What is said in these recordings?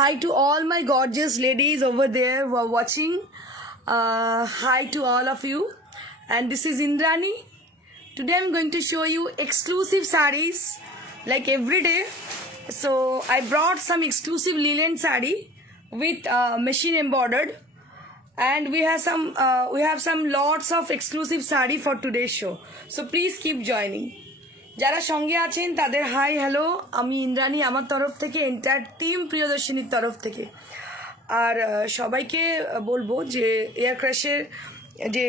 Hi to all my gorgeous ladies over there who are watching. Hi to all of you. And this is Indrani. Today I'm going to show you exclusive sarees like every day. So I brought some exclusive linen saree with machine embroidered, and we have some lots of exclusive saree for today's show. So please keep joining. যারা সঙ্গে আছেন তাদের hi hello, আমি ইন্দ্রাণী আমার তরফ থেকে, enter team প্রিয়দর্শিনীর তরফ থেকে। আর সবাইকে বলবো যে এয়ার ক্র্যাশের যে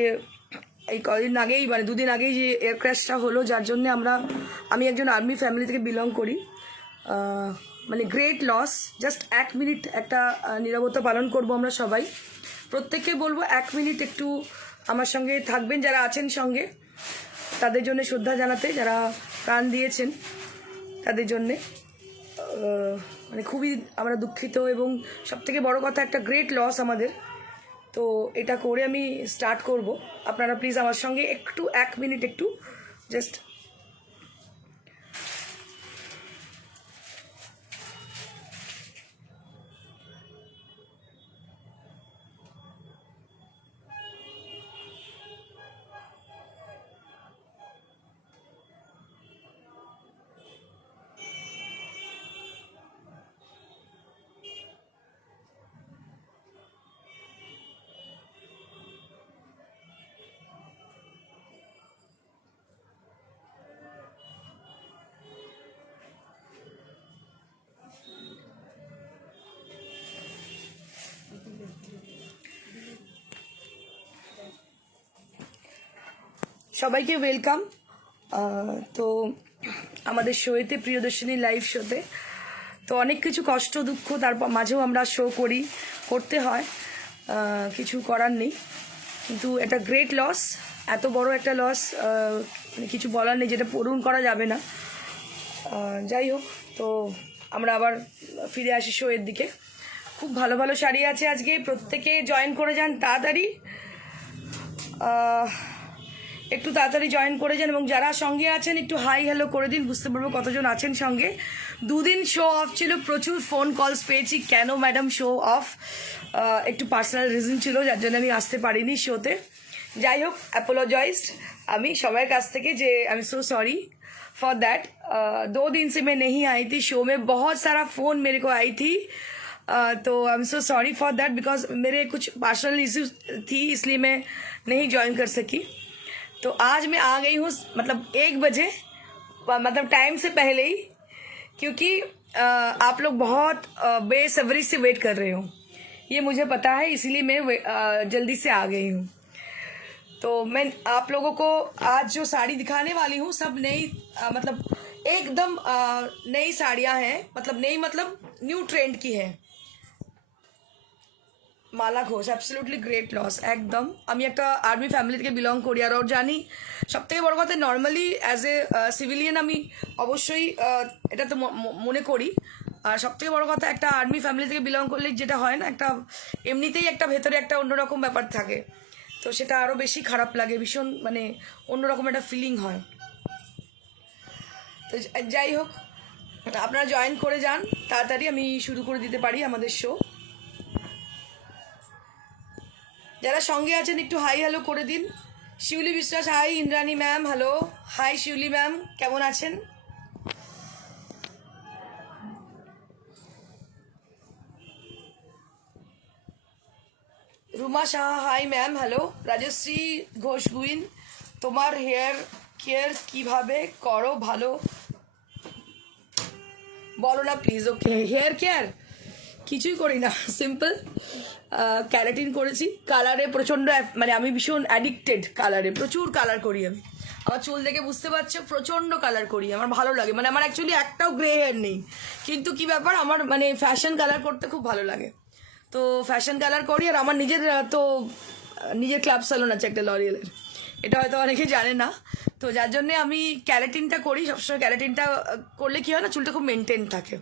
এই কদিন আগেই মানে দুদিন আগেই যে এয়ার ক্র্যাশটা হলো, যার জন্য আমি একজন আর্মি ফ্যামিলি থেকে বিলং করি, মানে গ্রেট লস। জাস্ট 1 মিনিট একটা নীরবতা পালন করব আমরা সবাই। প্রত্যেককে বলবো 1 মিনিট একটু আমার সঙ্গে থাকবেন, যারা আছেন সঙ্গে তাদের জন্য শ্রদ্ধা জানাতে, যারা প্রাণ দিয়েছেন তাদের জন্যে। মানে খুবই আমরা দুঃখিত, এবং সবথেকে বড় কথা একটা গ্রেট লস আমাদের। তো এটা করে আমি স্টার্ট করব। আপনারা প্লিজ আমার সঙ্গে একটু 1 মিনিট একটু জাস্ট সবাইকে ওয়েলকাম। তো আমাদের শোয়েতে, প্রিয়দর্শিনী লাইভ শোতে তো অনেক কিছু কষ্ট দুঃখ তারপর মাঝেও আমরা শো করতে হয়, কিছু করার নেই। কিন্তু এটা গ্রেট লস, এত বড় একটা লস, মানে কিছু বলার নেই, যেটা পূরণ করা যাবে না। যাই হোক, তো আমরা আবার ফিরে আসি শোয়ের দিকে। খুব ভালো ভালো শাড়ি আছে আজকে, প্রত্যেকে জয়েন করে যান তাড়াতাড়ি, একটু তাড়াতাড়ি জয়েন করে যান। এবং যারা সঙ্গে আছেন একটু হাই হ্যালো করে দিন, বুঝতে পারবো কতজন আছেন সঙ্গে। দুদিন শো অফ ছিল, প্রচুর ফোন কলস পেয়েছি, কেন ম্যাডাম শো অফ? একটু পার্সোনাল রিজন ছিল, যার জন্য আমি আসতে পারিনি শোতে। যাই হোক, অ্যাপোলোজাইজড আমি সবার কাছ থেকে, যে I am so sorry for that. 2 दिन से मैं नहीं आई थी शो में, बहुत सारा फ़ोन मेरे को आई थी, तो I am so sorry for that, because मेरे कुछ पर्सनल इश्यूज थी, इसलिए मैं नहीं ज्वाइन कर सकी। तो आज मैं आ गई हूँ, मतलब 1 बजे, मतलब टाइम से पहले ही, क्योंकि आप लोग बहुत बेसब्री से वेट कर रहे हो, ये मुझे पता है, इसीलिए मैं जल्दी से आ गई हूँ। तो मैं आप लोगों को आज जो साड़ी दिखाने वाली हूँ सब नई, मतलब एकदम नई साड़ियाँ हैं, मतलब नई मतलब न्यू ट्रेंड की है। মালা ঘোষ, অ্যাবসলিউটলি গ্রেট লস একদম। আমি একটা আর্মি ফ্যামিলি থেকে বিলং করি, আর ওর জানি সবথেকে বড় কথা, নর্মালি অ্যাজ এ সিভিলিয়ান আমি অবশ্যই এটা তো মনে করি। আর সবথেকে বড় কথা, একটা আর্মি ফ্যামিলি থেকে বিলং করলে যেটা হয় না, একটা এমনিতেই একটা ভেতরে একটা অন্যরকম ব্যাপার থাকে, তো সেটা আরও বেশি খারাপ লাগে, ভীষণ মানে অন্যরকম একটা ফিলিং হয়। তো যাই হোক, আপনারা জয়েন করে যান তাড়াতাড়ি, আমি শুরু করে দিতে পারি আমাদের শো। যারা সঙ্গে আছেন একটু হাই হ্যালো করে দিন। Shiuli Biswas, hi Indrani ma'am, hello, hi Shiuli ma'am, কেমন আছেন? Ruma Saha, hi ma'am, hello. Rajashree Ghosh Guin, তোমার হেয়ার কেয়ার কিভাবে করো ভালো বলো না প্লিজ। ওকে, হেয়ার কেয়ার কিছুই করি না, সিম্পল ক্যারাটিন করেছি। কালারে প্রচণ্ড, মানে আমি ভীষণ অ্যাডিক্টেড কালারে, প্রচুর কালার করি আমি। আমার চুল দেখে বুঝতে পারছো, প্রচণ্ড কালার করি, আমার ভালো লাগে। মানে আমার অ্যাকচুয়ালি একটাও গ্রে হেয়ার নেই, কিন্তু কি ব্যাপার, আমার মানে ফ্যাশন কালার করতে খুব ভালো লাগে, তো ফ্যাশন কালার করি। আর আমার নিজের ক্লাব স্যালন আছে একটা, লরিয়ালের, এটা হয়তো অনেকে জানে না। তো যার জন্যে আমি ক্যারাটিনটা করি সবসময়। ক্যারাটিনটা করলে কী হয় না, চুলটা খুব মেনটেন থাকে,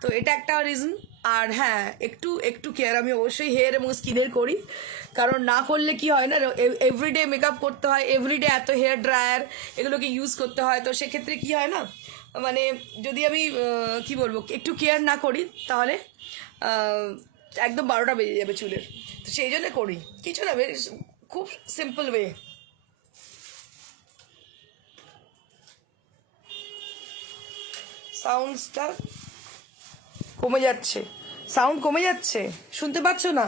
তো এটা একটা রিজন। আর হ্যাঁ, একটু কেয়ার আমি অবশ্যই হেয়ার এবং স্কিনের করি, কারণ না করলে কি হয় না, এভরিডে মেকআপ করতে হয়, এভরিডে এত হেয়ার ড্রায়ার এগুলোকে ইউজ করতে হয়, তো সেক্ষেত্রে কি হয় না, মানে যদি আমি কি বলবো একটু কেয়ার না করি তাহলে একদম 12টা বেজে যাবে চুলের, তো সেই জন্য করি, কিছু না, খুব সিম্পল ওয়ে। সাউন্ডটা কমে যাচ্ছে, সাউন্ড কমে যাচ্ছে, শুনতে পাচ্ছ না?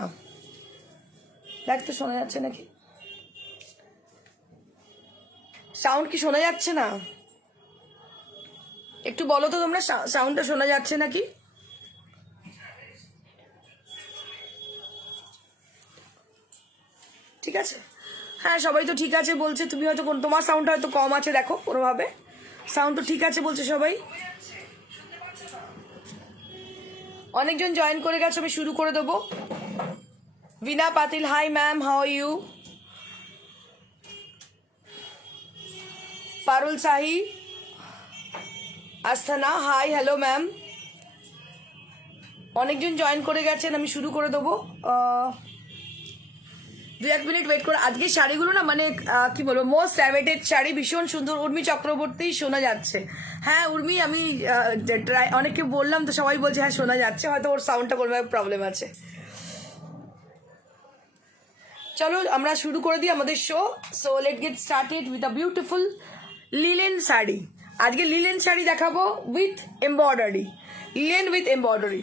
দেখ তো শোনা যাচ্ছে নাকি, সাউন্ড কি শোনা যাচ্ছে না? একটু বলো তো তোমরা, সাউন্ডটা শোনা যাচ্ছে নাকি? ঠিক আছে, হ্যাঁ সবাই তো ঠিক আছে বলছে, তুমি হয়তো তোমার সাউন্ডটা হয়তো কম আছে, দেখো কোনোভাবে সাউন্ড তো ঠিক আছে বলছে সবাই। অনেকজন জয়েন করে গেছে, আমি শুরু করে দেবো। Bina Patil, hi ma'am, how are you? Parul Sahi, Asthana, hi, hello ma'am. অনেকজন জয়েন করে গেছেন, আমি শুরু করে দেবো। 2-1 মিনিট ওয়েট করে। আজকে শাড়িগুলো না মানে কি বলবো, মোস্ট অ্যাভেটেড শাড়ি, ভীষণ সুন্দর। উর্মি চক্রবর্তী শোনা যাচ্ছে, হ্যাঁ উর্মি আমি অনেককে বললাম তো সবাই বলছে হ্যাঁ শোনা যাচ্ছে, হয়তো ওর সাউন্ডটা কোনো প্রবলেম আছে। চলো আমরা শুরু করে দিই আমাদের show. So late get started with a beautiful linen sari. আজকে লিলেন শাড়ি দেখাবো with embroidery, linen with embroidery.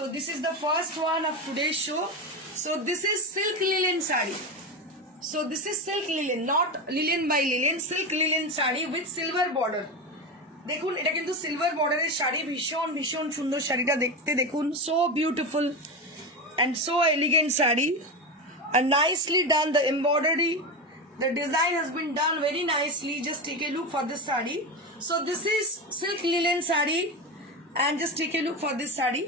So this is the first one of today's show. So this is silk linen sari. So this is silk linen, not linen by linen, silk linen sari with silver border. দেখুন এটা কিন্তু silver বর্ডারের শাড়ি, ভীষণ ভীষণ সুন্দর শাড়িটা দেখতে, দেখুন so beautiful and so elegant sari, and nicely done the embroidery. The design has been done very nicely. Just take a look for this sari. So this is silk linen sari, and just take a look for this sari.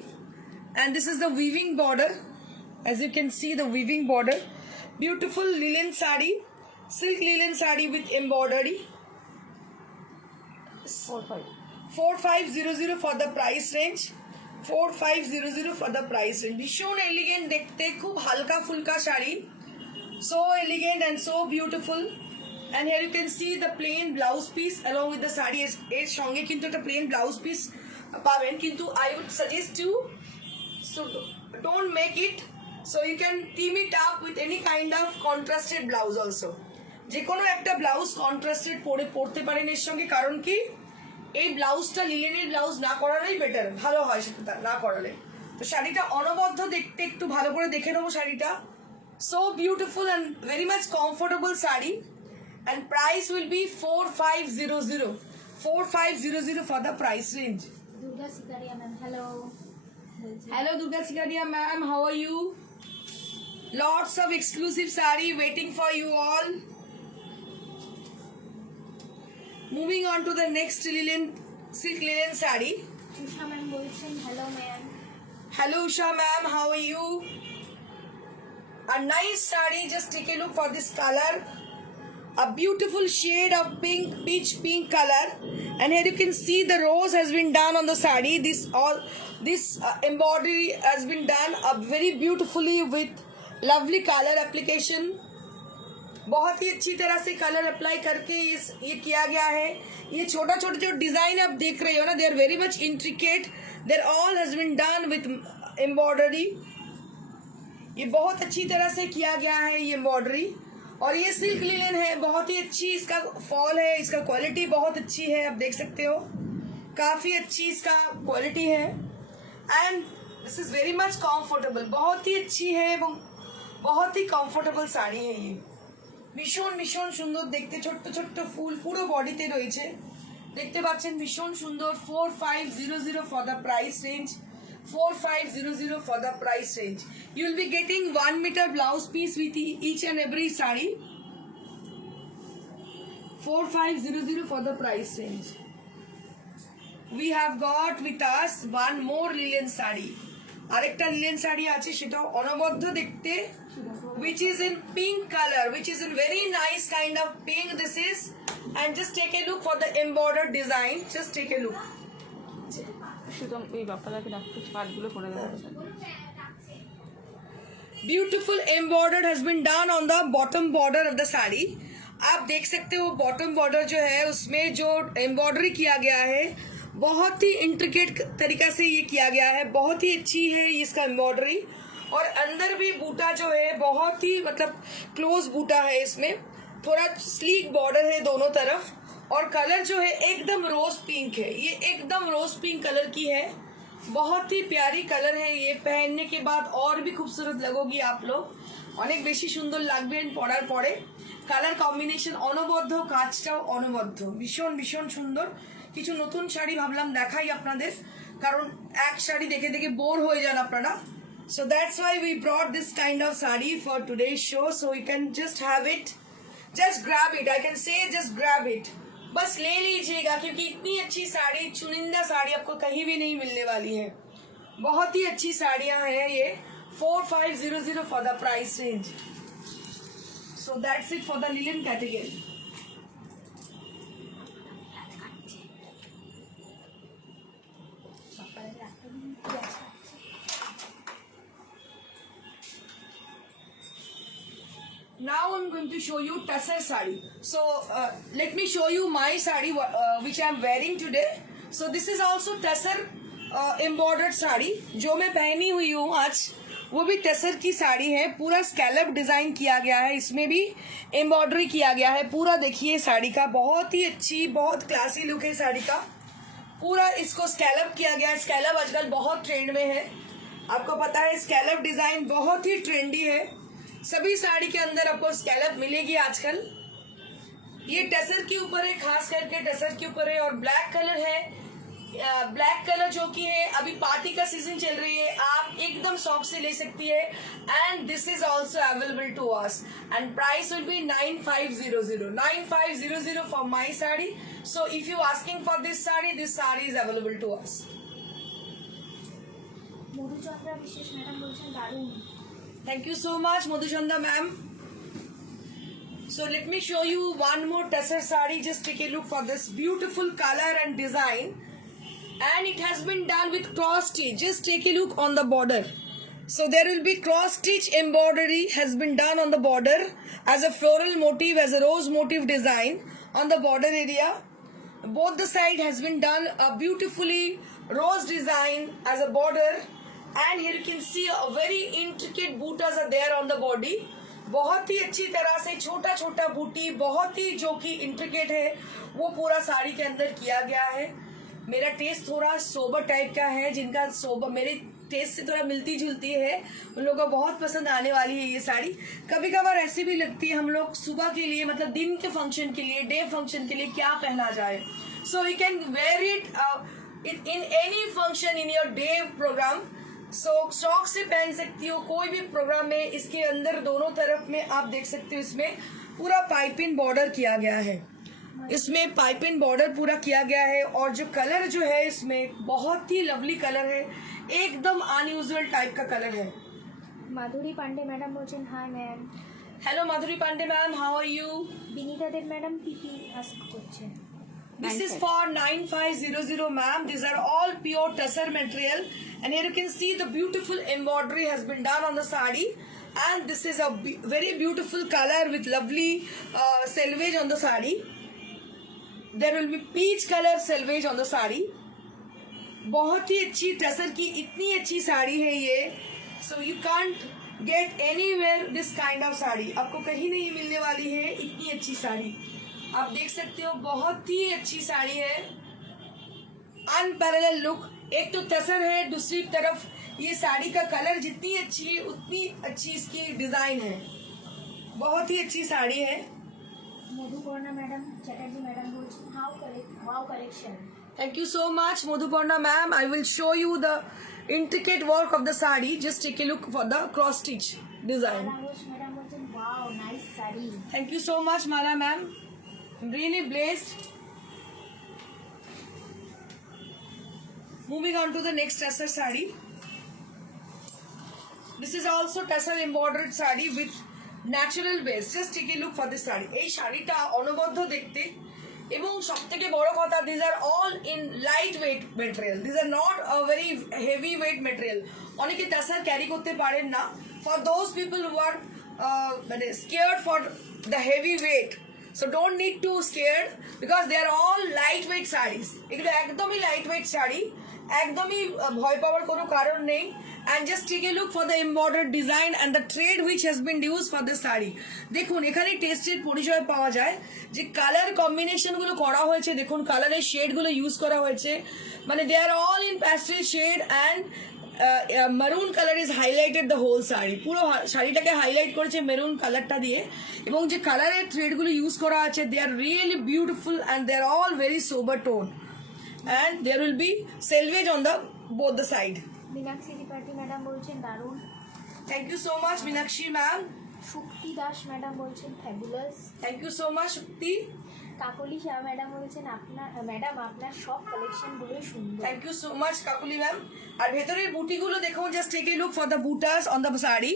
And this is the weaving border, as you can see the weaving border. Beautiful linen sari, silk linen sari with embroidery. 4500 for the price range, 4500 for the price range. ভীষণ elegant দেখতে, খুব হালকা ফুলকা sari, so elegant and so beautiful. And here you can see the plain blouse piece along with the sari. এর সঙ্গে কিন্তু একটা plain blouse piece পাবেন, কিন্তু I would suggest you so don't make it, so you can team it up with any kind of contrasted blouse also. যে কোনো একটা blouse contrasted পরতে পারেন এর সঙ্গে, কারণ কি এই ব্লাউজটা লিলেনের ব্লাউজ না করালেই বেটার, ভালো হয় সেটা না করালে। তো শাড়িটা অনবদ্য দেখতে, একটু ভালো করে দেখে নেবো শাড়িটা। So beautiful and very much comfortable sari, and price will be 4500, 4500 for the price range. Durga Sikaria ma'am, hello. Hello Durga Sikaria ma'am, how are you? Lots of exclusive sari waiting for you all. Moving on to the next linen, silk linen sari. Usha ma'am বলছেন, hello ma'am. Hello Usha ma'am, how are you? A nice sari, just take a look for this color. A beautiful shade of pink, peach pink color, and here you can see the rose has been done on the sari. This embroidery has been done very beautifully with lovely color application. बहुत ही अच्छी तरह से colour apply करके ये किया गया है। ये छोटा छोटा जो डिजाइन आप देख रहे हो ना, they are very much intricate, there all has been done with embroidery. ये बहुत अच्छी तरह से किया गया है ये एम्ब्रॉयडरी, और ये सिल्क लिनन है, बहुत ही अच्छी इसका फॉल है, इसका क्वालिटी बहुत अच्छी है, आप देख सकते हो काफी अच्छी इसका क्वालिटी है, and this is very much comfortable, बहुत ही अच्छी है এবং बहुत ही कम्फर्टेबल শাড়ি है ये। ভীষণ ভীষণ সুন্দর দেখতে, ছোট্ট ছোট্ট ফুল পুরো বডিতে রয়েছে, দেখতে পাচ্ছেন ভীষণ সুন্দর। 4500 for the price range, 4500 for the price range. You will be getting 1 meter blouse piece with each and every sari. 4500 for the price range. We have got with us one more linen sari. আরেকটা linen sari আছে, সেটাও অনবদ্য দেখতে, which is in pink color, which is in very nice kind of pink this is, and just take a look for the embroidered design, just take a look. Beautiful embroidered has been done on the bottom border of the sari. आप देख सकते हो bottom border जो है उसमें जो embroidery किया गया है बहुत ही इंट्रिकेट तरीका से ये किया गया है, बहुत ही अच्छी है इसका एम्ब्रॉयडरी। और अंदर भी बूटा जो है बहुत ही मतलब क्लोज बूटा है, इसमें थोड़ा स्लीक बॉर्डर है दोनों तरफ। और कलर जो है एकदम रोज पिंक है, ये एकदम रोज पिंक कलर की है, बहुत ही प्यारी कलर है। ये पहनने के बाद और भी खूबसूरत लगोगी आप लोग, অনেক বেশি সুন্দর লাগবে পরার পরে। কালার কম্বিনেশন অনবদ্য, কাজটাও অনবদ্য, ভীষণ ভীষণ সুন্দর। কিছু নতুন শাড়ি ভাবলাম দেখাই আপনাদের, কারণ এক শাড়ি দেখে দেখে বোর হয়ে যান আপনারা। So that's why we brought this kind of sari for today's show, so you can just have it, just grab it, I can say just grab it, बस ले लीजिएगा, क्योंकि इतनी अच्छी साड़ी, चुनिंदा साड़ी आपको कहीं भी नहीं मिलने वाली है। बहुत ही अच्छी साड़ियां हैं ये, 4500 for the price range. So that's it for the linen category. Now I'm going to show you tussar sari. So let me show you my sari which I'm wearing today. So this is also tussar embroidered sari जो मैं पहनी हुई हूँ आज, वो भी टसर की साड़ी है। पूरा स्कैलप डिजाइन किया गया है, इसमें भी एम्ब्रॉयडरी किया गया है पूरा। देखिए साड़ी का बहुत ही अच्छी, बहुत क्लासी लुक है साड़ी का। पूरा इसको स्कैलप किया गया है। स्कैलप आजकल बहुत ट्रेंड में है, आपको पता है स्कैलप डिजाइन बहुत ही ट्रेंडी है। सभी साड़ी के अंदर आपको स्कैलप मिलेगी आजकल। ये टसर के ऊपर है, खास करके टसर के ऊपर है। और ब्लैक कलर है, ब्लैक कलर जो कि है अभी पार्टी का सीजन चल रही है, आप एकदम शौक से ले सकती है। And this is also available to us and price will be 9500 for my sari. So if you asking for this sari is available to us. Madhuchandra বিশেষ ম্যাডাম বলছেন দারুণ। Thank you so much, Madhuchanda ma'am. So let me show you one more tussar sari. Just take a look for this beautiful color and design. And it has been done with cross stitch. Just take a look on the border. So there will be cross stitch embroidery has been done on the border as a floral motif, as a rose motif design on the border area. Both the side has been done a beautifully rose design as a border. And here you can see a very intricate bootas are there on the body. बहुत ही अच्छी तरह से छोटा छोटा बूटी, बहुत ही जो कि इंट्रिकेट है, वो पूरा साड़ी के अंदर किया गया है। मेरा टेस्ट थोड़ा सोबर टाइप का है, जिनका सोबर मेरे टेस्ट से थोड़ा मिलती जुलती है, उन लोगों को बहुत पसंद आने वाली है ये साड़ी। कभी कभार ऐसी भी लगती है हम लोग सुबह के लिए, मतलब दिन के फंक्शन के लिए, डे फंक्शन के लिए क्या पहना जाए। So you can wear it in any function in your day programme. So शौक से पहन सकती हो कोई भी प्रोग्राम में। इसके अंदर दोनों तरफ में आप देख सकते हो, इसमें पूरा पाइपिंग बॉर्डर किया गया है, इसमें पाइपिंग बॉर्डर पूरा किया गया है। और जो कलर जो है इसमें बहुत ही लवली कलर है, एकदम अनयूजुअल टाइप का कलर है। মাধুরী পান্ডে ম্যাডাম বলছেন hi ma'am. Hello Madhuri Pandey ma'am, how are you? Vinita Deb madam পিপি আস্ক করছেন। This is for 9500 ma'am. These are all pure tussar material, and here you can see the beautiful embroidery has been done on the sari. And this is a very beautiful color with lovely selvage on the sari. There will be peach color selvage on the sari. बहुत ही अच्छी टसर की इतनी अच्छी साड़ी है ये। So you can't get anywhere this kind of sari, आपको कहीं नहीं मिलने वाली है इतनी अच्छी साड़ी। आप देख सकते हो बहुत ही अच्छी साड़ी है, अनपैरेलल लुक। एक तो टसर है, दूसरी तरफ ये साड़ी का कलर जितनी अच्छी है उतनी अच्छी इसकी डिजाइन है। बहुत ही अच्छी साड़ी है। মধুপর্ণা ম্যাডাম চ্যাটার্জি ম্যাডাম বলছেন wow collection. Thank you so much, Madhuparna ma'am. I will show you the intricate work of the sari. Just take a look for the cross stitch design. Madam বলছেন wow nice sari. Thank you so much, Mala ma'am. I'm really blessed. Moving on to the next tussar sari. This is also tussar embroidered sari with natural base. Just take a look for this sari. এই শাড়িটা অনবদ্য দেখতে, এবং সবথেকে বড় কথা, these are all in light weight material. These are not a very heavy weight material. অনেকে tussar carry করতে পারেন না। For those people who are scared for the heavy weight, So don't need to scared because they are all lightweight sarees. এগুলো একদমই lightweight sari, একদমই ভয় পাওয়ার কোনো কারণ নেই. And just take a look for the embroidered design and the trade which has been used for this sari. দেখুন এখানে টেস্টের পরিচয় পাওয়া যায় যে কালার কম্বিনেশনগুলো করা হয়েছে, দেখুন কালারের শেডগুলো ইউজ করা হয়েছে, মানে they are all in pastel shade and maroon colour is highlighted the whole sari. পুরো শাড়িটাকে হাইলাইট করেছে মেরুন কালারটা দিয়ে, এবং যে কালারের থ্রেডগুলো ইউজ করা আছে they are really beautiful and they are all very sober tone and there will be selvedge on the both the side. Meenakshi Tripathi madam বলছেন দারুণ. Thank you so much Meenakshi ma'am. Shukti Das madam বলছেন fabulous. Thank you so much Shukti. Kakali Shah madam বলছেন madam আপনার সব কালেকশনগুলোই সুন্দর. Thank you so much Kakuli ma'am. और ভেতরের বুটিগুলো দেখুন, just take a look for the butas on the sari.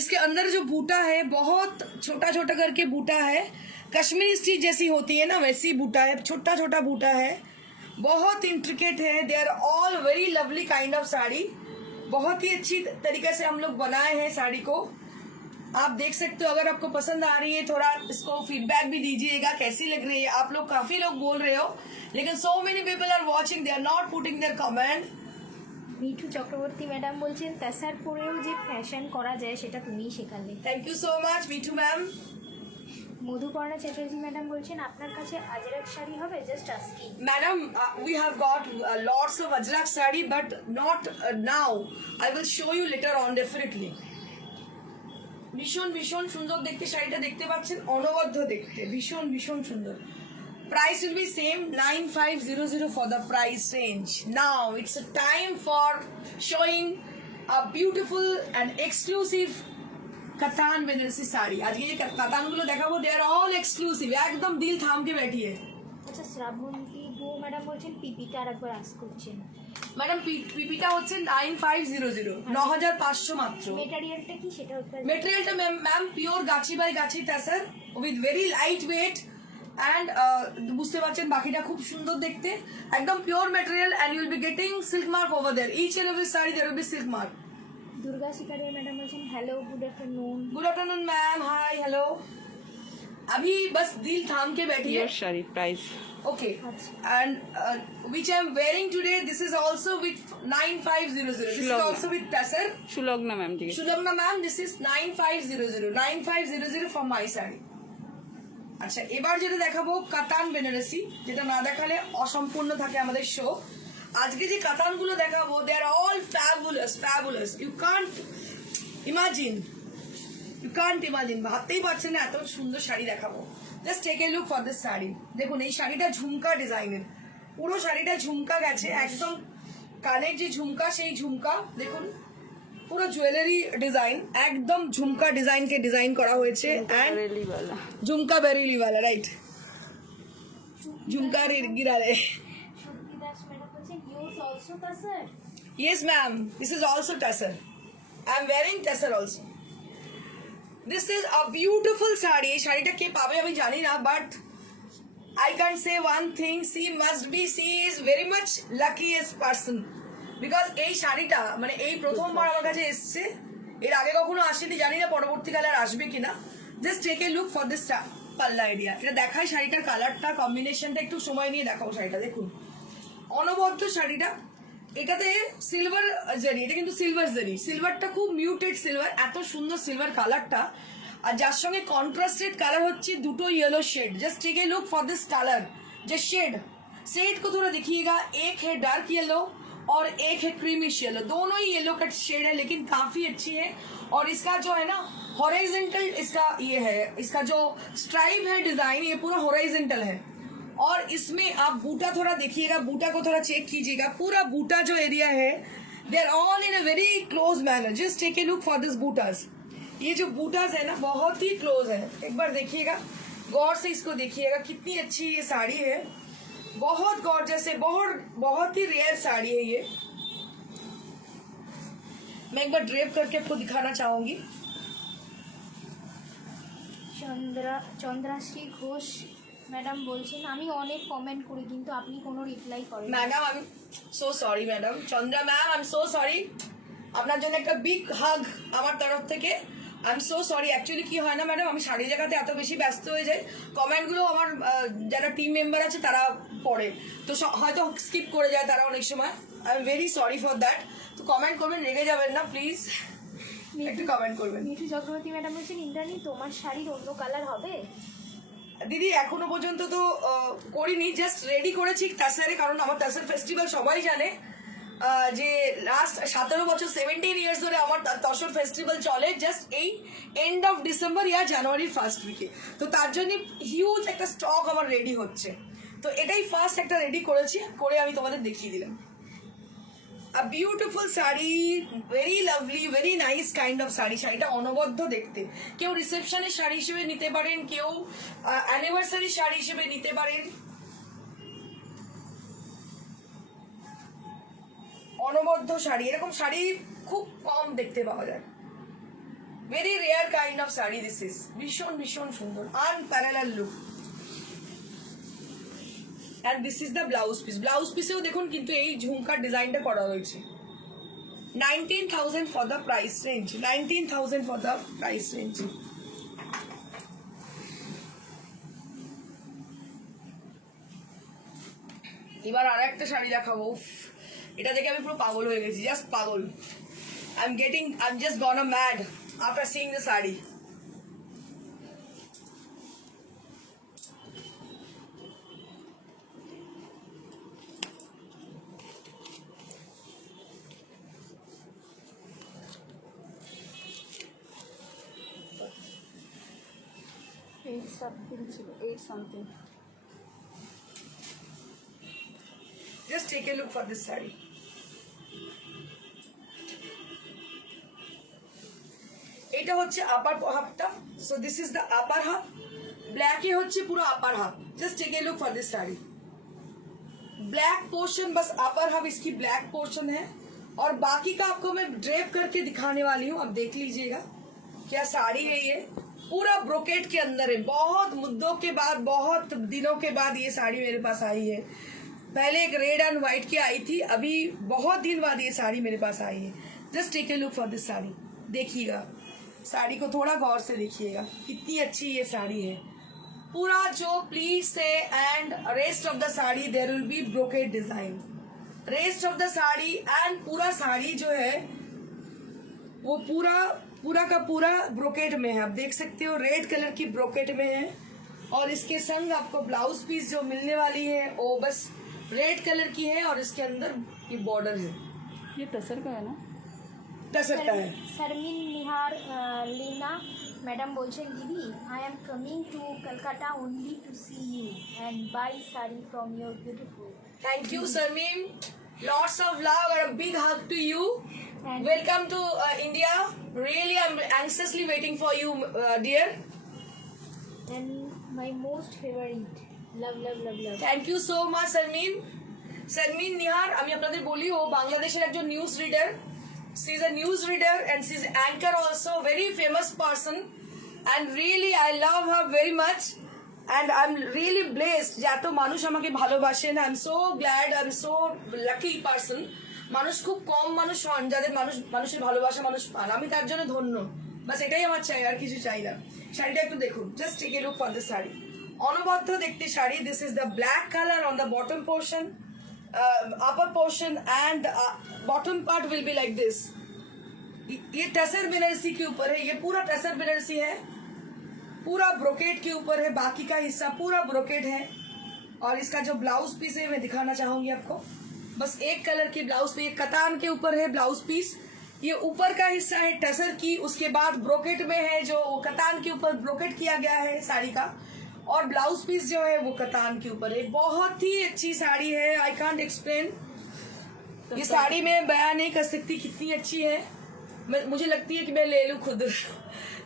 इसके अंदर जो बूटा है बहुत छोटा छोटा करके बूटा है, कश्मीरी स्टिच जैसी होती है ना वैसी बूटा है, छोटा छोटा बूटा है, बहुत इंट्रिकेट है. They are all very lovely kind of sari. बहुत ही अच्छी तरीके से हम लोग बनाए हैं साड़ी को. आप देख सकते हो. अगर आपको पसंद आ रही है थोड़ा इसको फीडबैक भी दीजिएगा कैसी लग रही है. आप लोग काफी लोग बोल रहे हो लेकिन so many people are watching, they are not putting their comment. Mithu Chakraborty madam বলছেন তাসার পরেও যে ফ্যাশন করা যায় সেটা তুমিই শেখালে. Thank you so much Mithu ma'am. Madhuparna Chatterjee madam বলছেন আপনার কাছে আজরাক শাড়ি হবে, just asking. Madam, we have got lots of ajrak sari but not now. I will show you later on definitely. ভীষণ ভীষণ সুন্দর দেখতে শাড়িটা, দেখতে পাচ্ছেন অনবদ্য দেখতে, ভীষণ ভীষণ সুন্দর. Price will B same 9500 for the price range. Now it's a time for showing a beautiful and exclusive কাতান বেনারসি শাড়ি. আজকে যে কাতানগুলো দেখাবো দে আর অল এক্সক্লুসিভ, একদম দিল থামকে बैठिए. আচ্ছা শ্রাবন্তী গো ম্যাডাম বলছেন পিপিটা আরেকবার আস্ক করছেন. ম্যাডাম পিপিটা হচ্ছে 9500, 9500 মাত্র. মেটেরিয়ালটা কি সেটা হচ্ছে মেটেরিয়ালটা ma'am pure gachhi by gachhi tussar with very light weight and বুঝতে পারছেন বাকিটা খুব সুন্দর দেখতে, একদম pure material and you will be getting silk mark over there. Each and every sari there will be silk mark. Durga Sikaria madam বলছেন hello good afternoon. Good afternoon ma'am. Hi hello. अभी बस दिल थाम के बैठी है. Your shari price. Okay. আচ্ছা. And which I am wearing today, this is also with 9500. This is Shulagna. also with Tasser. Shulagna ma'am ji. Shulagna ma'am, this is 9500. 9500 for my sari. আচ্ছা এবার যেটা দেখাবো কাতান বেনারসি, যেটা না দেখালে অসম্পূর্ণ থাকে আমাদের শো. আজকে যে কাতানগুলো দেখাবো they are all fabulous fabulous. You can't imagine, ভাবতেই পারছেন না এত সুন্দর শাড়ি দেখাবো. Just take a look for this sari. দেখুন এই শাড়িটা ঝুমকা ডিজাইনের, পুরো শাড়িটা ঝুমকা গেছে, একদম কানের যে ঝুমকা সেই ঝুমকা দেখুন, পুরো জুয়েলারি ডিজাইন, একদম ঝুমকা ডিজাইনকে ডিজাইন করা হয়েছে. And Really wala. ঝুমকা বেরেলি वाला রাইট, ঝুমকা গিরালে. শুক্তি দাস ম্যাডাম বলছেন use also tasar. Yes ma'am, this is also Tasser. I am wearing Tasser also. This is a beautiful sari. এই শাড়িটা কে পাবে আমি জানি না, but I can say one thing, she is very much luckiest person because এই শাড়িটা মানে এই প্রথমবার আমার কাছে এসছে, এর আগে কখনো আসেনি, জানি না পরবর্তীকালে আর আসবে কিনা. Just take a look for this palla area. এটা দেখায় শাড়িটার কালারটা কম্বিনেশনটা, একটু সময় নিয়ে দেখাবো শাড়িটা. দেখুন অনবদ্য শাড়িটা, এটাতে সিলভার জারি, এটা কিন্তু সিলভার জারি, সিলভারটা খুব মিউটেড সিলভার, এত সুন্দর সিলভার কালারটা, আর যার সঙ্গে কন্ট্রাস্টেড কালার হচ্ছে দুটো yellow shade. Just take a look for this colour. जो शेड को थोड़ा देखिएगा, एक है डार्क येलो और एक है क्रीमिश येलो, दोनों ही येलो कट शेड है लेकिन काफी अच्छी है. और इसका जो है ना हॉरिजॉन्टल इसका ये है, इसका जो स्ट्राइप है डिजाइन ये पूरा हॉरिजॉन्टल है. और इसमें आप बूटा थोड़ा देखिएगा, बूटा को थोड़ा चेक कीजिएगा, पूरा बूटा जो एरिया है they are all in a very close manner. Just take a look for this butas. ये जो बूटास है ना बहुत ही क्लोज है, एक बार देखिएगा गौर से, इसको देखिएगा कितनी अच्छी ये साड़ी है, बहुत गॉर्जियस है, बहुत ही रेयर साड़ी है ये. मैं एक बार ड्रेप करके आपको दिखाना चाहूंगी. চন্দ্রাশ্রী ঘোষ ম্যাডাম বলছেন আমি অনেক কমেন্ট করি কিন্তু আপনি কোনো রিপ্লাই করেন না. ম্যাডাম আমি so sorry madam, Chandra ma'am I am so sorry. আপনার জন্য একটা বিগ হাগ আমার তরফ থেকে. I am so sorry. Actually কি হয় না ম্যাডাম, আমি শাড়ি জায়গাতে এত বেশি ব্যস্ত হয়ে যাই, কমেন্টগুলো আমার যারা টিম মেম্বার আছে তারা পড়ে, তো হয়তো স্কিপ করে যায় তারা অনেক সময়। I am very sorry for that. তো কমেন্ট করবেন, রেগে যাবেন না প্লিজ, একটু কমেন্ট করবেন। মিঠু চক্রবর্তী ম্যাডাম বলছেন ইন্দ্রাণী তোমার শাড়ির অন্য কালার হবে? দিদি এখনো পর্যন্ত তো করিনি, জাস্ট রেডি করেছি তাসারে, কারণ আমার তাসার ফেস্টিভ্যাল সবাই জানে যে লাস্ট 17 বছর 17 ইয়ার্স ধরে আমার তসর ফেস্টিভ্যাল চলে, জাস্ট এই এন্ড অফ ডিসেম্বর ইয়া জানুয়ারির ফার্স্ট উইকে। তো তার জন্য হিউজ একটা স্টক আমার রেডি হচ্ছে, তো এটাই ফার্স্ট একটা রেডি করেছি, করে আমি তোমাদের দেখিয়ে দিলাম। A beautiful sari, very lovely, very nice kind of sari. শাড়িটা অনবদ্য দেখতে, কেউ রিসেপশনের শাড়ি হিসেবে নিতে পারেন, কেউ অ্যানিভার্সারি শাড়ি হিসেবে নিতে পারেন। অনবদ্য শাড়ি, এরকম শাড়ি খুব কম দেখতে পাওয়া যায়, very rare kind of sari this is. ভীষণ ভীষণ সুন্দর, unparallel look. And this is the blouse piece. Blouse পিসেও দেখুন কিন্তু এই ঝুমকার ডিজাইনটা করা হয়েছে। 19,000 for the price range, 19,000 for the price range. এবার আর একটা শাড়ি দেখাবো, এটা দেখে আমি পুরো পাগল হয়ে গেছি, জাস্ট পাগল। I'm just gone mad after seeing the sari. Eight something. Just take a look for this sari. এটা হচ্ছে আপার হাফটা, so this is the upper half. Black এ হচ্ছে পুরো upper half. Just take a look for this sari. Black portion, बस upper half इसकी black portion है, और बाकी का आपको मैं ड्रेप करके दिखाने वाली हूँ। अब देख लीजिएगा क्या साड़ी है ये, पूरा ब्रोकेट के अंदर है। बहुत मुद्दों के बाद, बहुत दिनों के बाद ये साड़ी मेरे पास आई है। पहले एक रेड एंड व्हाइट की आई थी, अभी बहुत दिन बाद ये साड़ी मेरे पास आई है। Just take a look for this sari. देखिएगा साड़ी को, थोड़ा गौर से देखिएगा कितनी अच्छी ये साड़ी है। पूरा जो प्लीट से and rest of the sari there will be brocade design. Rest of the sari and पूरा साड़ी जो है वो पूरा का पूरा ब्रोकेट में है। आप देख सकते हो रेड कलर की ब्रोकेट में है, और इसके संग आपको ब्लाउज पीस जो मिलने वाली है वो बस रेड कलर की है, और इसके अंदर ये बॉर्डर है। ये तसर का है ना? तसर का है। शर्मिन निहार लीना मैडम बोलছেন দিদি I am coming to Calcutta only to see you and buy sari from your beautiful. Thank you, Sarmin. Lots of love and a big hug to you. And Welcome to India. Really, I'm anxiously waiting for you, dear. and my most favorite love love love love। Thank you so much, Sarmin. Sarmin Nihar, আমি আপনাদের বলি ও বাংলাদেশের একজন news reader. She is a news reader and she is anchor also, very famous person, and really I love her very much, and I'm really blessed যে এত মানুষ আমাকে ভালোবাসেন। I'm so glad, I'm so lucky person. মানুষ খুব কম মানুষ হন যাদের মানুষের ভালোবাসা মানুষ পান, আমি তার জন্য ধন্য। বাস এটাই আমার চাই, আর কিছু চাই না। শাড়িটা একটু দেখুন, just take a look for this sari. অনবদ্য দেখতে শাড়ি। This is the black colour on the bottom portion, upper portion, and the bottom part will be like this। ये टसर बनारसी के ऊपर है, ये पूरा टसर बनारसी है, पूरा ब्रोकेट के ऊपर है, बाकी का हिस्सा पूरा ब्रोकेट है। और इसका जो ब्लाउज पीस है मैं दिखाना चाहूंगी आपको। बस एक कलर की ब्लाउज पीस, ये कतान के ऊपर है ब्लाउज पीस। ये ऊपर का हिस्सा है टसर की, उसके बाद ब्रोकेट में है जो कतान के ऊपर ब्रोकेट किया गया है साड़ी का, और ब्लाउज पीस जो है वो कतान के ऊपर है। बहुत ही अच्छी साड़ी है, आई कांट एक्सप्लेन। ये साड़ी मैं बयान नहीं कर सकती कितनी अच्छी है। मुझे लगती है कि मैं ले लूं खुद,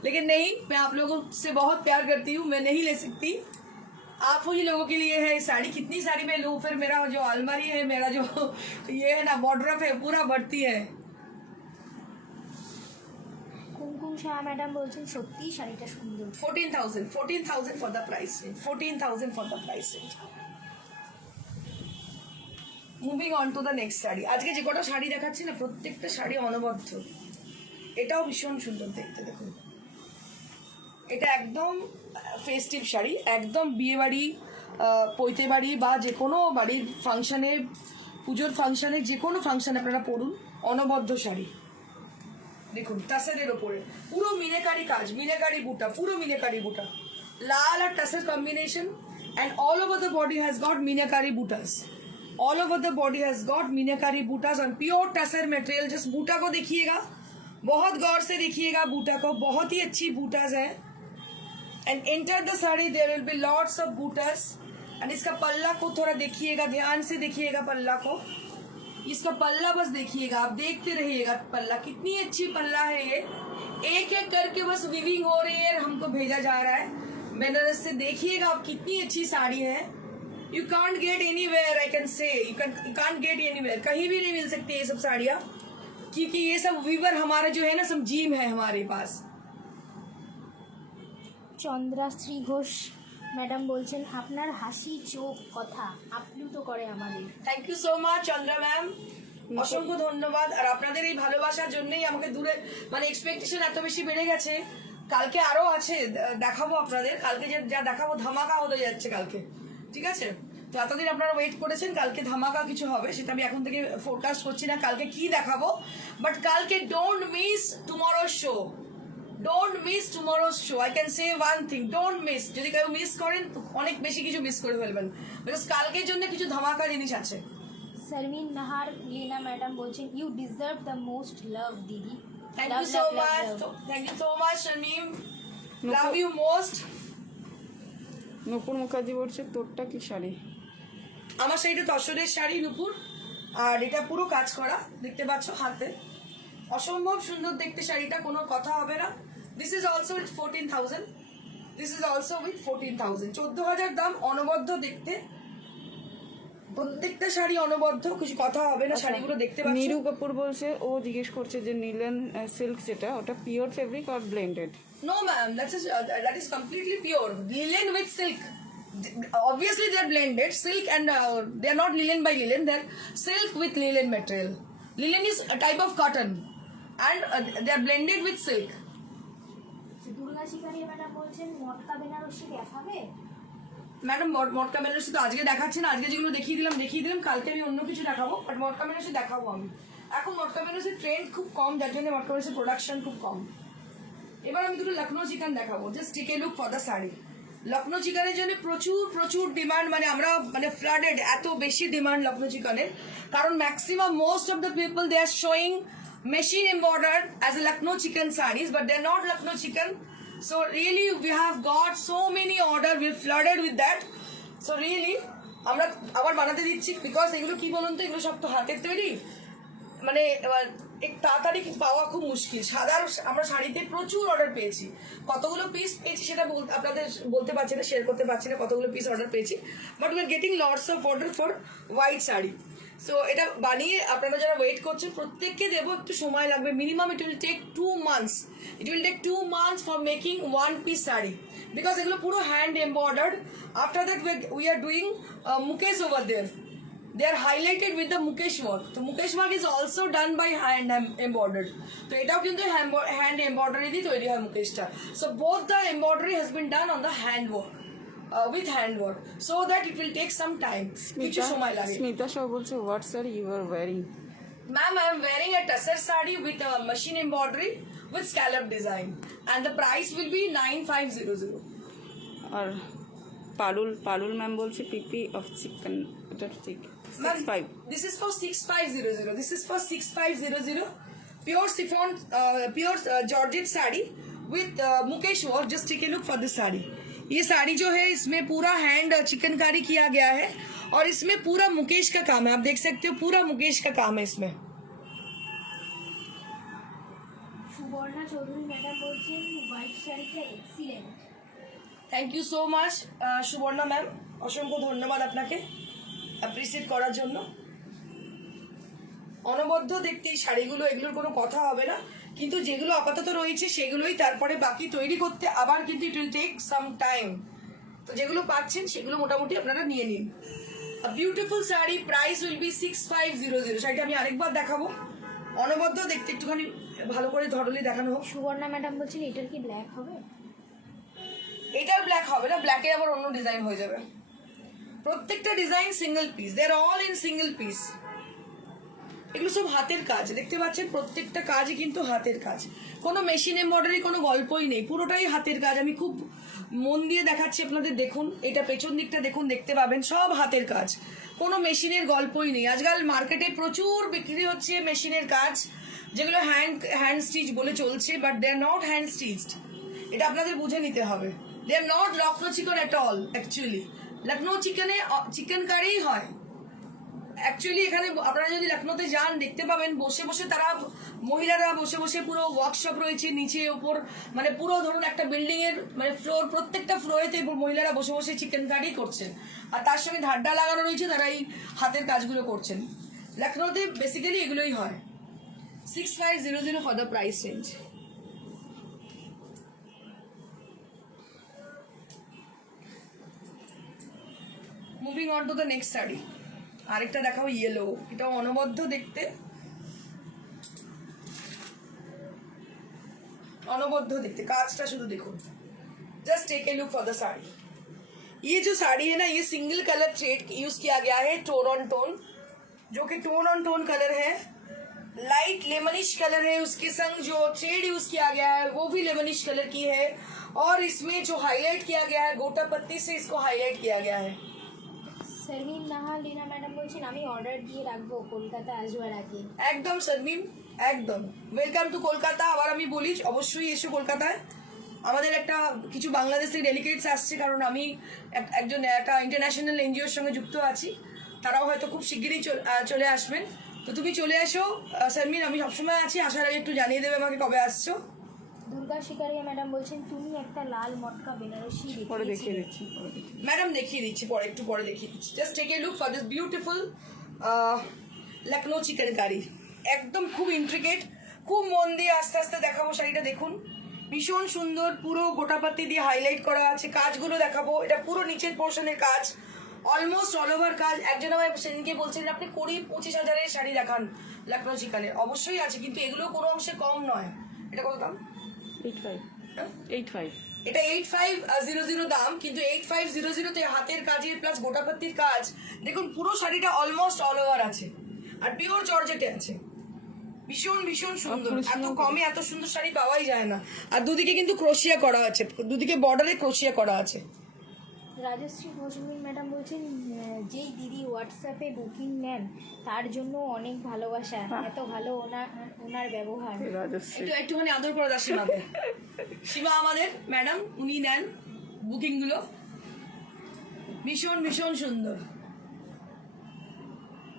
लेकिन नहीं, मैं आप लोगों से बहुत प्यार करती हूँ, मैं नहीं ले सकती। आप ही लोगों के लिए है ये साड़ी। कितनी साड़ी मैं लूं, फिर मेरा जो अलमारी है, मेरा जो ये है ना बॉर्डर है, पूरा भरती है। কুমকুম শাহ ম্যাডাম বলছেন সত্যি শাড়িটা সুন্দর। 14,000 for the price range, 14,000 for the price range. Moving on to the next sari. আজকে যে কটা শাড়ি দেখাচ্ছি না, প্রত্যেকটা শাড়ি অনবদ্য। এটাও ভীষণ সুন্দর দেখতে, দেখুন এটা একদম ফেস্টিভ শাড়ি, একদম বিয়ে বাড়ি, পৈতে বাড়ি বা যে কোনো বাড়ির ফাংশানে, পুজোর ফাংশানে, যে কোনো ফাংশানে আপনারা পরুন। অনবদ্য শাড়ি দেখুন, টাসেলের ওপরে পুরো মিনেকারি কাজ, মিনেকারি বুটা, পুরো মিনেকারি বুটা, লাল আর tassel combination, and all over the body has got meenakari butas, all over the body has got meenakari butas and pure tussar material. Just बूटा को देखिएगा, बहुत गौर से देखिएगा बूटा को, बहुत ही अच्छी बूटास है। And enter the sari, there will be lots of butas. And इसका पल्ला को थोड़ा देखिएगा, ध्यान से देखिएगा पल्ला को, इसका पल्ला बस देखिएगा, आप देखते रहिएगा पल्ला, कितनी अच्छी पल्ला है ये। एक एक करके बस विविंग हो रही है, हमको भेजा जा रहा है बनारस से। देखिएगा आप कितनी अच्छी साड़ी है। You can't get anywhere, I can say you can't get anywhere, कहीं भी नहीं मिल सकती ये सब साड़ियाँ, क्योंकि ये सब वीवर हमारा जो है ना, सब जीम है हमारे पास। চন্দ্রাশ্রী ঘোষ ম্যাডাম বলছেন আপনার হাসি চোখ কথা আপ্লুত করে আমাদের। Thank you so much Chandra ma'am, অসংখ্য ধন্যবাদ। আর আপনাদের এই ভালোবাসার জন্যই আমাকে দূরে মানে এক্সপেকটেশন এত বেশি বেড়ে গেছে। কালকে আরো আছে, দেখাবো আপনাদের, কালকে যা দেখাবো ধামাকা হতে যাচ্ছে কালকে, ঠিক আছে? তো এতদিন আপনারা ওয়েট করেছেন, কালকে ধামাকা কিছু হবে, সেটা আমি এখন থেকে ফোরকাস্ট করছি না কালকে কি দেখাবো। বাট কালকে ডোন্ট মিস টুমরোর show, don't miss tomorrow's show. I can say one thing, don't miss. যদি কেউ মিস করেন তো অনেক বেশি কিছু মিস করে ফেলবেন, বিকজ কালকের জন্য কিছু ধামাকা জিনিস আছে। শারমিন নাহার লীনা ম্যাডাম বলছেন you deserve the most love দিদি। Thank you so much, thank you so much Sharmin, love you most. Nupur Mukherjee বলছে তোরটা কি শাড়ি? আমার শাড়িটা তসরের শাড়ি নূপুর, আর এটা পুরো কাজ করা, দেখতে পাচ্ছ হাতে, অসম্ভব সুন্দর দেখতে শাড়িটা, কোনো কথা হবে না। This is also with 14,000, this is also with 14,000, 14,000 দাম, অনবদ্য দেখতে, প্রত্যেকটা শাড়ি অনবদ্য, কিছু কথা হবে না, শাড়িগুলো দেখতে পাচ্ছ। নীরু কাপুর বলছে, ও জিজ্ঞেস করছে যে নীলেন সিল্ক যেটা, ওটা পিওর ফেব্রিক আর blended? No ma'am, that is completely pure. Linen with silk. Obviously they are blended. Silk and they are not linen by linen. They are silk with linen material. Linen is a type of cotton and they are blended with silk. Durga Sikaria madam বলছেন মটকা বেনারসি দেখাবে? Madam মটকা বেনারসি তো আজকে দেখাচ্ছি না, আজকে যেগুলো দেখিয়ে দিলাম, কালকে আমি অন্য কিছু দেখাবো, বাট মটকা বেনারসি দেখাবো আমি। এখন মটকা বেনারসির ট্রেন্ড খুব কম, যার জন্য মটকা বেনারসির প্রোডাকশন খুব কম। এবার আমি দুটো লখনৌ চিকেন দেখাবো, just take a look for the sari. Lucknow চিকেনের জন্য প্রচুর প্রচুর ডিমান্ড, মানে আমরা মানে ফ্লাডেড, এত বেশি ডিমান্ড লখনৌ চিকেনের, কারণ maximum most of the people they are showing machine embroidered as a Lucknow chicken sarees, but they're not Lucknow chicken. So really we have got so many order, we're flooded with that. So really আমরা আবার বানাতে দিচ্ছি, because এগুলো কি বলুন তো, এগুলো সব তো হাতের তৈরি, মানে এক তাড়াতাড়ি পাওয়া খুব মুশকিল। সাধারণ আমরা শাড়িতে প্রচুর অর্ডার পেয়েছি, কতগুলো পিস পেয়েছি সেটা আপনাদের বলতে পারছি না, শেয়ার করতে পারছি না কতগুলো পিস অর্ডার পেয়েছি, but we are getting lots of order for white sari. So এটা বানিয়ে আপনারা যারা ওয়েট করছেন প্রত্যেককে দেবো, একটু সময় লাগবে, minimum it will take 2 months, it will take 2 months for making 1 piece sari, because এগুলো পুরো hand embroidered. After that we are doing mukaish over there, they are highlighted with the Mukesh work. So Mukesh work is also done by hand embroidered. So এটাও কিন্তু hand embroidery দিয়ে তৈরি হয় মুকেশটা। So both the embroidery has been done on the hand work, with hand work, so that it will take some time. কিছু সময় লাগে। স্মিতা শাহ বলছে what sari you are wearing? Ma'am, I am wearing a tussar sari with a machine embroidery with scallop design, and the price will be 9500. আর Parul ma'am বলছে পিপি of chicken, এটা ঠিক 65। This is for 6500. This is for 6500. Pure chiffon, pure Georgette sari with Mukesh work. Just take a look for this sari. ये साड़ी जो है इसमें पूरा हैंड चिकनकारी किया गया है और इसमें पूरा मुकेश का काम है, आप देख सकते हो पूरा मुकेश का काम है इसमें। সুবর্ণা চৌধুরী ম্যাডাম বলছেন হোয়াইট শাড়িটা excellent. Thank you so much Subarna ma'am, অসংখ্য ধন্যবাদ আপনাকে অ্যাপ্রিসিয়েট করার জন্য। অনবদ্য দেখতে এই শাড়িগুলো, এগুলোর কোনো কথা হবে না, কিন্তু যেগুলো আপাতত রয়েছে সেগুলোই, তারপরে বাকি তৈরি করতে আবার কিন্তু it will take some time. তো যেগুলো পাচ্ছেন সেগুলো মোটামুটি আপনারা নিয়ে নিন। Beautiful sari, price will be 6500। শাড়িটা আমি আরেকবার দেখাবো, অনবদ্য দেখতে, একটুখানি ভালো করে ধরলে দেখানো হোক। সুবর্ণা ম্যাডাম বলছেন এটার কি ব্ল্যাক হবে? এটার ব্ল্যাক হবে না, ব্ল্যাকে আবার অন্য ডিজাইন হয়ে যাবে। প্রত্যেকটা design single piece, they are all in single piece. এগুলো সব হাতের কাজ, দেখতে পাচ্ছেন প্রত্যেকটা কাজই কিন্তু হাতের কাজ, কোনো মেশিন এমব্রয়ডারি কোনো গল্পই নেই, পুরোটাই হাতের কাজ। আমি খুব মন দিয়ে দেখাচ্ছি আপনাদের, দেখুন এটা পেছন দিকটা দেখুন, দেখতে পাবেন সব হাতের কাজ, কোনো মেশিনের গল্পই নেই। আজকাল মার্কেটে প্রচুর বিক্রি হচ্ছে মেশিনের কাজ, যেগুলো হ্যান্ড স্টিচ বলে চলছে, but they are not hand stitched. এটা আপনাদের বুঝে নিতে হবে। They are not Lucknow chikan at all. Actually Lucknow chikan কারিই হয় অ্যাকচুয়ালি। এখানে আপনারা যদি লখনৌতে যান দেখতে পাবেন বসে বসে তারা মহিলারা বসে বসে পুরো ওয়ার্কশপ রয়েছে নিচে ওপর, মানে পুরো ধরুন একটা বিল্ডিং এর মানে ফ্লোর, প্রত্যেকটা ফ্লোরেতে মহিলারা বসে বসে চিকেন কারি করছেন, আর তার সঙ্গে ধাড্ডা লাগানো রয়েছে, তারা এই হাতের কাজগুলো করছেন। লখনৌতে বেসিক্যালি এগুলোই হয়। 6500 for the price range. Moving on to the next sari. আরেকটা দেখাও ইয়েলো, এটা অনবদ্য দেখতে, অনবদ্য দেখতে, কাজটা শুধু দেখুন। Just take a look for the sari. ये जो साड़ी है ना, ये सिंगल कलर थ्रेड यूज किया गया है, टोन ऑन टोन, जो कि टोन ऑन टोन कलर है, लाइट लेमनिश कलर है। उसके संग जो थ्रेड यूज किया गया है वो भी लेमनिश कलर की है, और इसमें जो हाईलाइट किया गया है गोटा पत्ती से इसको हाईलाइट किया गया है। শারমিন নাহা লীনা ম্যাডাম বলছেন আমি অর্ডার দিয়ে রাখবো কলকাতা আসবার আগে। একদম শারমিন, একদম ওয়েলকাম টু কলকাতা। আবার আমি বলি অবশ্যই এসো কলকাতায়। আমাদের একটা কিছু বাংলাদেশি ডেলিগেটস আসছে, কারণ আমি একজন একটা ইন্টারন্যাশনাল এনজিওর সঙ্গে যুক্ত আছি, তারাও হয়তো খুব শিগগিরই চলে আসবেন। তো তুমি চলে এসো শারমিন, আমি সবসময় আছি, আসার আগে একটু জানিয়ে দেবে আমাকে কবে আসছো। দুর্গা শিকারিয়া ম্যাডাম বলছেন তুমি একটা লাল মটকা বেনারসি পরে দেখিয়ে দিচ্ছি, ম্যাডাম দেখিয়ে দিচ্ছি, পরে একটু পরে দেখিয়ে দিচ্ছি। Just take a look for this beautiful Lucknow chikankari. একদম খুব ইন্ট্রিকেট, খুব মন দিয়ে আস্তে আস্তে দেখাবো শাড়িটা। দেখুন ভীষণ সুন্দর, পুরো গোটাপাতি দিয়ে হাইলাইট করা আছে, কাজগুলো দেখাবো। এটা পুরো নিচের পোর্শনের কাজ, অলমোস্ট অল ওভার কাজ। একজন আমার সেদিনকে বলছিলেন আপনি 20-25 হাজারের শাড়ি দেখান লখনৌ চিকেনের। অবশ্যই আছে, কিন্তু এগুলো কোনো অংশে কম নয়। এটা কত দাম? 85 এটা 8500 দাম, কিন্তু 8500 তে হাতের কাজের প্লাস গোটাপত্তির কাজ দেখুন, পুরো শাড়িটা অলমোস্ট অল ওভার আছে, আর পিওর জর্জেটে আছে। ভীষণ ভীষণ সুন্দর, এত কমে এত সুন্দর শাড়ি পাওয়াই যায় না। আর দুদিকে কিন্তু ক্রোশিয়া করা আছে, দুদিকে বর্ডারে ক্রোশিয়া করা আছে। রাজশ্রী ঘোষমিন ম্যাডাম বলছেন যেই দিদি হোয়াটসঅ্যাপে বুকিং নেন তার জন্য অনেক ভালোবাসা, এত ভালো ওনার ব্যবহার। একটুখানি আদর করে দাও সীমাকে। সীমা আমাদের ম্যাডাম, উনি নেন বুকিং গুলো। ভীষণ ভীষণ সুন্দর,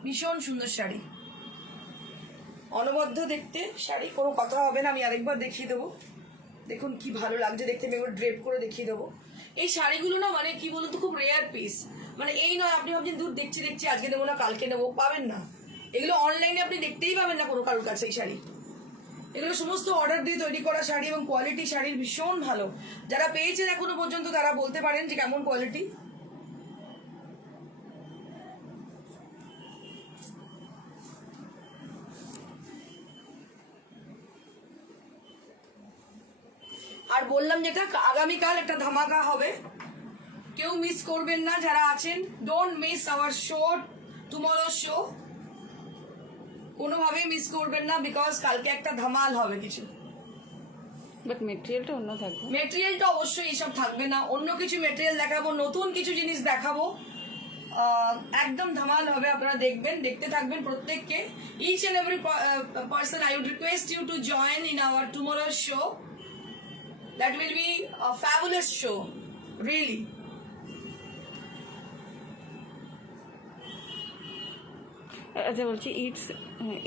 ভীষণ সুন্দর শাড়ি, অনবদ্য দেখতে শাড়ি, কোনো কথা হবে না। আমি আরেকবার দেখিয়ে দেবো, দেখুন কি ভালো লাগছে দেখতে। আমি একবার ড্রেপ করে দেখিয়ে দেবো। এই শাড়িগুলো না মানে কি বলতো, খুব রেয়ার পিস। মানে এই নয় আপনি ভাবছেন দূর দেখছি আজকে নেবো না কালকে নেবো, পাবেন না। এগুলো অনলাইনে আপনি দেখতেই পাবেন না কোনো কারোর কাছে এই শাড়ি। এগুলো সমস্ত অর্ডার দিয়ে তৈরি করা শাড়ি, এবং কোয়ালিটি শাড়ির ভীষণ ভালো। যারা পেয়েছেন এখনো পর্যন্ত তারা বলতে পারেন যে কেমন কোয়ালিটি। আর বললাম যেটা আগামীকাল একটা ধামাকা হবে, কেউ মিস করবেন না যারা আছেন। Don't miss our show, tomorrow show, কোনোভাবেই মিস করবেন না, বিকজ কালকে একটা ধামাল হবে কিছু। বাট মেটেরিয়ালটা অন্য থাকবে, মেটেরিয়ালটা অবশ্যই এসব থাকবে না, অন্য কিছু মেটেরিয়াল দেখাবো, নতুন কিছু জিনিস দেখাবো, একদম ধামাল হবে। আপনারা দেখবেন, দেখতে থাকবেন প্রত্যেককে। Each and every person I would request you to join in our tomorrow show. That will be a fabulous show, really. আচ্ছা বলছি,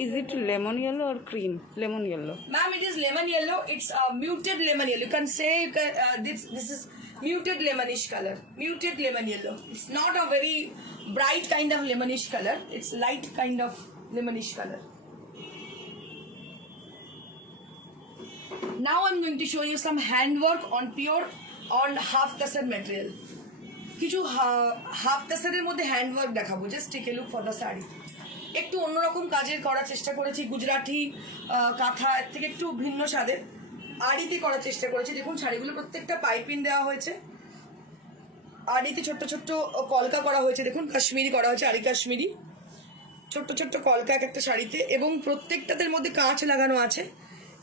is it lemon yellow or cream? Lemon yellow. Ma'am, it is lemon yellow. It's a muted lemon yellow. You can say this is muted lemonish color. Muted lemon yellow. It's not a very bright kind of lemonish color. It's light kind of lemonish color. Now I'm going to show you some handwork on half tasar material. কিছু half তাসারের মধ্যে handwork দেখাবো। Just take a look for the sari. একটু অন্যরকম কাজের করার চেষ্টা করেছি, গুজরাটি কাঁথা থেকে একটু ভিন্ন স্বাদের আড়িতে করার চেষ্টা করেছি। দেখুন শাড়িগুলো প্রত্যেকটা পাইপিং দেওয়া হয়েছে, আড়িতে ছোট্ট ছোট্ট কলকা করা হয়েছে, দেখুন কাশ্মীরি করা হয়েছে, আড়ি কাশ্মীরি ছোট্ট ছোট্ট কলকা এক একটা শাড়িতে, এবং প্রত্যেকটাদের মধ্যে কাঁচ লাগানো আছে।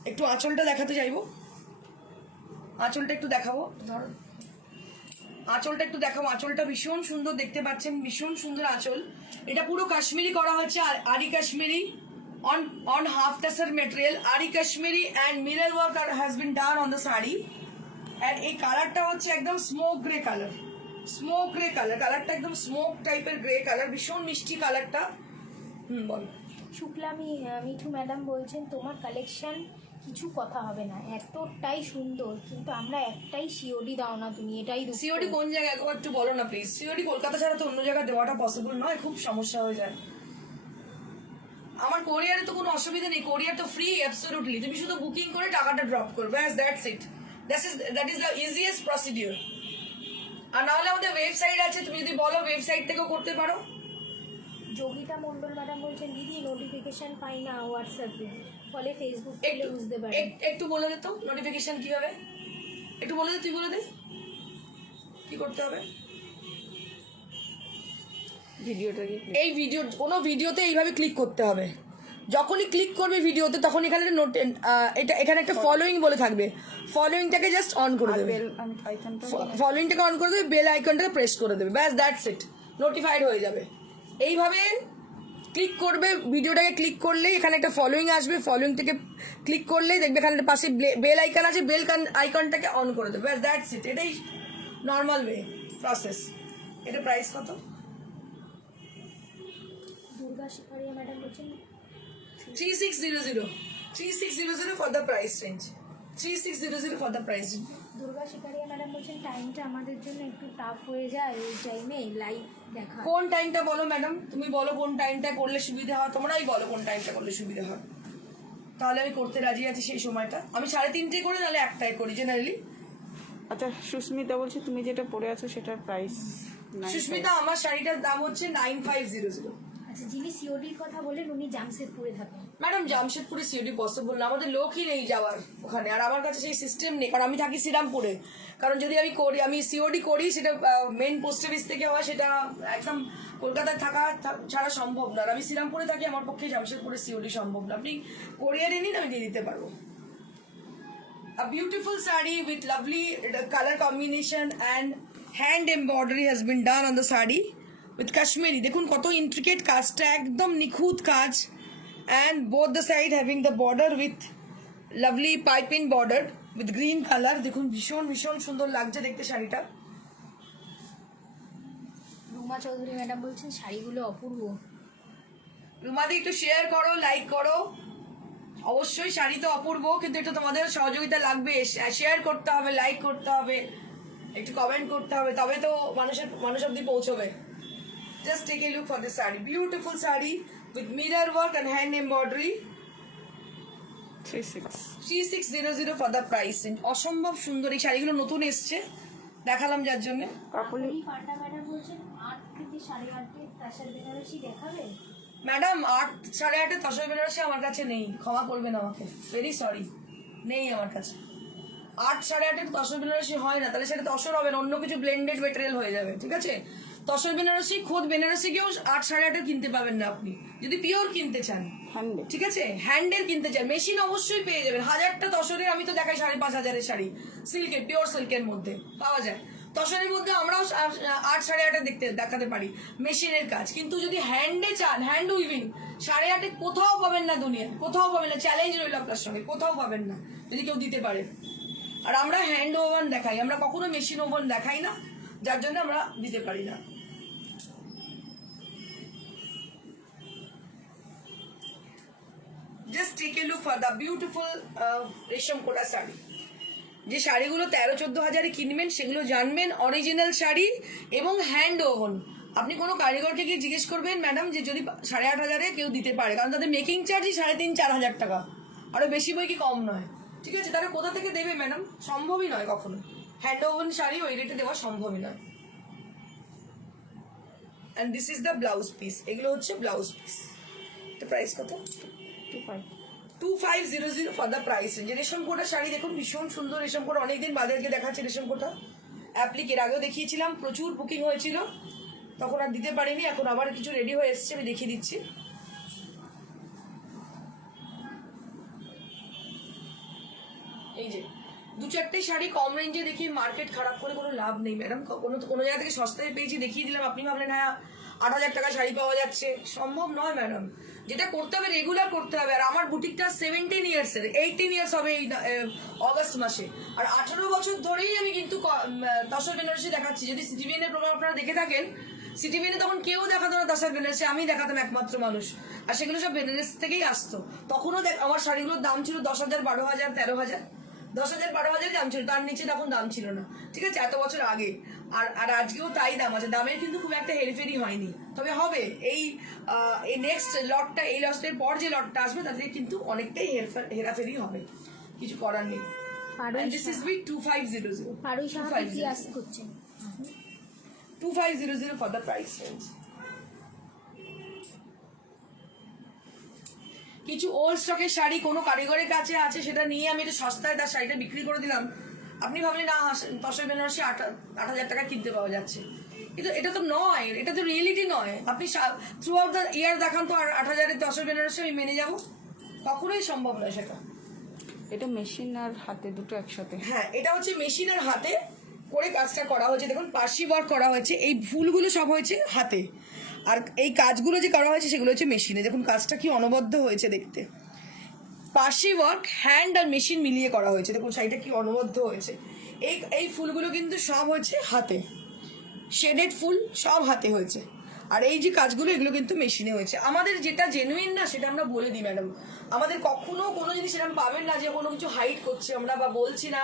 একটু আঁচলটা দেখাতে চাইবো, আঁচলটা একটু দেখাবো, ধরো আঁচলটা একটু দেখাবো। আঁচলটা ভীষণ সুন্দর দেখতে পাচ্ছেন, ভীষণ সুন্দর আঁচল। এটা পুরো কাশ্মীরি করা হচ্ছে, আর আরি Kashmiri on half tassar material, আরি Kashmiri and mirror work has been done on the sari. and এই কালারটা হচ্ছে একদম smoke grey colour, smoke grey colour, কালারটা একদম স্মোক টাইপের গ্রে কালার, ভীষণ মিষ্টি কালারটা। বলো। শুক্লা মিঠু ম্যাডাম বলছেন তোমার কালেকশন কিছু কথা হবে না, এতটাই সুন্দর, কিন্তু আমরা একটাই সিওডি দাও না তুমি, এটাই দুঃখ। সিওডি কোন জায়গায় একবার একটু বলো না প্লিজ। সিওডি কলকাতা ছাড়া তো অন্য জায়গায় দেওয়াটা পসিবল নয়, খুব সমস্যা হয়ে যায়। আমার কোরিয়ারে তো কোনো অসুবিধা নেই, কোরিয়ার তো ফ্রি অ্যাবসলিউটলি, তুমি শুধু বুকিং করে টাকাটা ড্রপ করবে, ব্যাস that's it. That is the easiest procedure. আর নাহলে আমাদের ওয়েবসাইট আছে, তুমি যদি বলো ওয়েবসাইট থেকেও করতে পারো। যোগিতা মণ্ডল ম্যাডাম বলছেন দিদি নোটিফিকেশন পাই না হোয়াটসঅ্যাপে, ফলে ফেসবুক থেকে একটু বুঝতে পারি। একটু বলে দে তো নোটিফিকেশন কিভাবে, একটু বলে দে, তুই বলে দে কি করতে হবে। ভিডিওটাকে এই ভিডিও, কোনো ভিডিওতে এইভাবে ক্লিক করতে হবে। যখনই ক্লিক করবে ভিডিওতে, তখন এখানে একটা নোট, এটা এখানে একটা ফলোইং বলে থাকবে, ফলোইংটাকে জাস্ট অন করে দেবে, বেল আইকনটা ফলোইংটাকে অন করে দেবে, বেল আইকনটাকে প্রেস করে দেবে, ব্যাস দ্যাটস ইট, নোটিফাইড হয়ে যাবে। এইভাবে ক্লিক করবে, ভিডিওটাকে ক্লিক করলেই এখানে একটা ফলোইং আসবে, ফলোইং থেকে ক্লিক করলেই দেখবে এখানে পাশে বেল আইকন আছে, বেল আইকনটাকে অন করে দেবে, ব্যাস দ্যাটস ইট। এটাই নর্মাল ওয়ে প্রসেস। এটা প্রাইস কত? দুর্গা শিকারিয়া ম্যাডাম বলছেন 3600 3600 for the price range, 3600 for the price range। Durga Sikaria madam বলছেন টাইমটা আমাদের জন্য একটু টাফ হয়ে যায় এই টাইমে লাইভ দেখা। কোন টাইমটা বলো ম্যাডাম, তুমি বলো কোন টাইমটা করলে সুবিধা হয়, তোমরাই বলো কোন টাইমটা করলে সুবিধা হয়, তাহলে আমি করতে রাজি আছি। সেই সময়টা আমি 3:30 করি, নাহলে 1টায় করি জেনারেলি। আচ্ছা, সুস্মিতা বলছে তুমি যেটা পরে আছো সেটার প্রাইস সুস্মিতা, আমার শাড়িটার দাম হচ্ছে 9500। আচ্ছা, যিনি সিওডির কথা বলেন উনি জামশেদপুরে থাকেন। ম্যাডাম জামশেদপুরে সিওডি পসিবল না, আমাদের লোকই নেই যাওয়ার ওখানে, আর আমার কাছে সেই সিস্টেম নেই, কারণ আমি থাকি শ্রীরামপুরে। কারণ যদি আমি করি, আমি সিওডি করি, সেটা মেন পোস্ট অফিস থেকে হয়, সেটা একদম কলকাতায় থাকা ছাড়া সম্ভব না। আর আমি শ্রীরামপুরে থাকি, আমার পক্ষে জামশেদপুরে সিওডি সম্ভব না। আপনি কোরিয়ারে নিন, আমি দিয়ে দিতে পারবো। A beautiful saree with lovely color combination and hand embroidery has been done on the saree with Kashmiri. দেখুন কত ইন্ট্রিকেট কাজটা, একদম নিখুঁত কাজ। and both the side having the border with lovely piping border with green color। দেখুন ভীষণ ভীষণ সুন্দর লাগছে দেখতে শাড়িটা। রুমা চৌধুরী ম্যাডাম বলছেন শাড়িগুলো অপূর্ব। রুমাদি একটু শেয়ার করো, লাইক করো। অবশ্যই শাড়ি তো অপূর্ব, কিন্তু একটু তোমাদের সহযোগিতা লাগবে, শেয়ার করতে হবে, লাইক করতে হবে, একটু কমেন্ট করতে হবে, তবে তো মানুষ অব্দি পৌঁছবে। Just take a look for this sari, beautiful sari with mirror work and hand embroidery, 3600 for the price range। অসম্ভব সুন্দর এই শাড়িগুলো, নতুন এসছে, দেখালাম যার জন্য। কাপুলি পান্ডা ম্যাডাম বলছেন 8 থেকে 8:30 তাসার বেনারসি দেখাবে। ম্যাডাম 8 8:30 তসর বেনারসি আমার কাছে নেই, ক্ষমা করবেন আমাকে, ভেরি সরি, নেই আমার কাছে। 8 8:30 তসর বেনারসি হয় না, তাহলে সেটা তসর হবে না, অন্য কিছু ব্লেন্ডেড মেটেরিয়াল হয়ে যাবে, ঠিক আছে। তসর বেনারসি, খোদ বেনারসি কেউ 8 8:30 কিনতে পাবেন না আপনি, যদি পিওর কিনতে চান, ঠিক আছে। হ্যান্ডের কিনতে চান, মেশিন অবশ্যই পেয়ে যাবেন। 1000টা তসরের আমি তো দেখাই 5,500 শাড়ি, সিল্কের, পিওর সিল্কের মধ্যে পাওয়া যায়। তসরের মধ্যে আমরাও 8 8:30 দেখাতে পারি মেশিনের কাজ, কিন্তু যদি হ্যান্ডে চান, হ্যান্ড উইভিং 8:30 কোথাও পাবেন না, দুনিয়া কোথাও পাবেন না, চ্যালেঞ্জ রইল আপনার সঙ্গে, কোথাও পাবেন না যদি কেউ দিতে পারে। আর আমরা হ্যান্ড ওভান দেখাই, আমরা কখনো মেশিন ওভান দেখাই না, যার জন্য আমরা দিতে পারি না। Just take a look for the beautiful রেশম কোটা শাড়ি। যে শাড়িগুলো 13-14 হাজারে কিনবেন, সেগুলো জানবেন অরিজিনাল শাড়ি এবং হ্যান্ড ওভন। আপনি কোনো কারিগরকে গিয়ে জিজ্ঞেস করবেন ম্যাডাম যে যদি 8,500 কেউ দিতে পারে, কারণ তাদের মেকিং চার্জই 3,500-4 হাজার টাকা, আরো বেশি বই কি কম নয়, ঠিক আছে। তারা কোথা থেকে দেবে ম্যাডাম, সম্ভবই নয় কখনো, হ্যান্ড ওভন শাড়ি ওই রেটে দেওয়া সম্ভবই নয়। And this is the blouse piece, এগুলো হচ্ছে ব্লাউজ পিস। এটা প্রাইস কত? 2500 ফর দ্য প্রাইস রেঞ্জ। রেশম কোটা শাড়ি দেখুন, ভীষণ সুন্দর রেশম কোটা, অনেকদিন বাদে আজকে দেখাচ্ছে রেশম কোটা। অ্যাপ্লিক এর আগেও দেখিয়েছিলাম, প্রচুর বুকিং হয়েছিল, তখন আর দিতে পারিনি। এখন আবার কিছু রেডি হয়ে এসছে, আমি দেখিয়ে দিচ্ছি। এই যে 2-4টে শাড়ি কম রেঞ্জে দেখি, মার্কেট খারাপ করে কোনো লাভ নেই ম্যাডাম। কোনো জায়গা থেকে সস্তায় পেয়েছি, দেখিয়ে দিলাম, আপনি ভাবলেন হ্যাঁ 8,000 টাকা শাড়ি পাওয়া যাচ্ছে, সম্ভব নয় ম্যাডাম। যেটা করতে হবে রেগুলার করতে হবে। আর আমার বুটিকটা 17 ইয়ার্সের, 18 ইয়ার্স হবে এই অগস্ট মাসে। আর 18 বছর ধরেই আমি কিন্তু তসর বেনারসি দেখাচ্ছি। যদি সিটিভিএনের প্রোগ্রাম আপনারা দেখে থাকেন, সিটিভিএনে তখন কেউ দেখাতো না তসর বেনারসি, আমি দেখাতাম একমাত্র মানুষ। আর সেগুলো সব বেনারস থেকেই আসতো। তখনও আমার শাড়িগুলোর দাম ছিল 10,000, 12,000, 13,000, 10,000, 12,000 দাম ছিল, তার নিচে তখন দাম ছিল না। ঠিক আছে, এত বছর আগে। আর আজকেও তাই দাম আছে, দামের কিন্তু খুব একটা হেরফেরি হয়নি। তবে হবে এই নেক্সট লটটা, এই লটের পর যে লটটা আসবে তাতে কিন্তু অনেকটাই হেরাফেরি হবে, কিছু করার নেই। This is with 2500, 2500 for the price range. কিছু ওল্ড স্টকের শাড়ি কোনো কারিগরের কাছে আছে, সেটা নিয়ে আমি একটু সস্তায় তার শাড়িটা বিক্রি করে দিলাম। আপনি ভাবলেন না তসর বেনারসি 8,000 টাকা কিনতে পাওয়া যাচ্ছে, কিন্তু এটা তো নয়, এটা তো রিয়েলিটি নয়। আপনি থ্রু আউট দ্য ইয়ার দেখান তো 8,000-এর তসর বেনারসি আমি মেনে যাব, কখনোই সম্ভব নয় সেটা। এটা মেশিন আর হাতে দুটো একসাথে? হ্যাঁ, এটা হচ্ছে মেশিন আর হাতে করে কাজটা করা হয়েছে। দেখুন পার্সি ওয়ার্ক করা হয়েছে, এই ফুলগুলো সব হয়েছে হাতে, আর এই কাজগুলো যে করা হয়েছে সেগুলো হচ্ছে মেশিনে। দেখুন কাজটা কি অনবদ্য হয়েছে দেখতে। পার্সি ওয়ার্ক হ্যান্ড আর মেশিন মিলিয়ে করা হয়েছে। দেখুন শাড়িটা কি অনবদ্য হয়েছে। এই ফুলগুলো কিন্তু সব হচ্ছে হাতে, শেডেড ফুল সব হাতে হয়েছে। আর এই যে কাজগুলো এগুলো কিন্তু মেশিনে হয়েছে। আমাদের যেটা জেনুইন না সেটা আমরা বলে দিই ম্যাডাম। আমাদের কখনো কোনো জিনিস এরকম পাবেন না যে কোনো কিছু হাইড করছি আমরা বা বলছি না,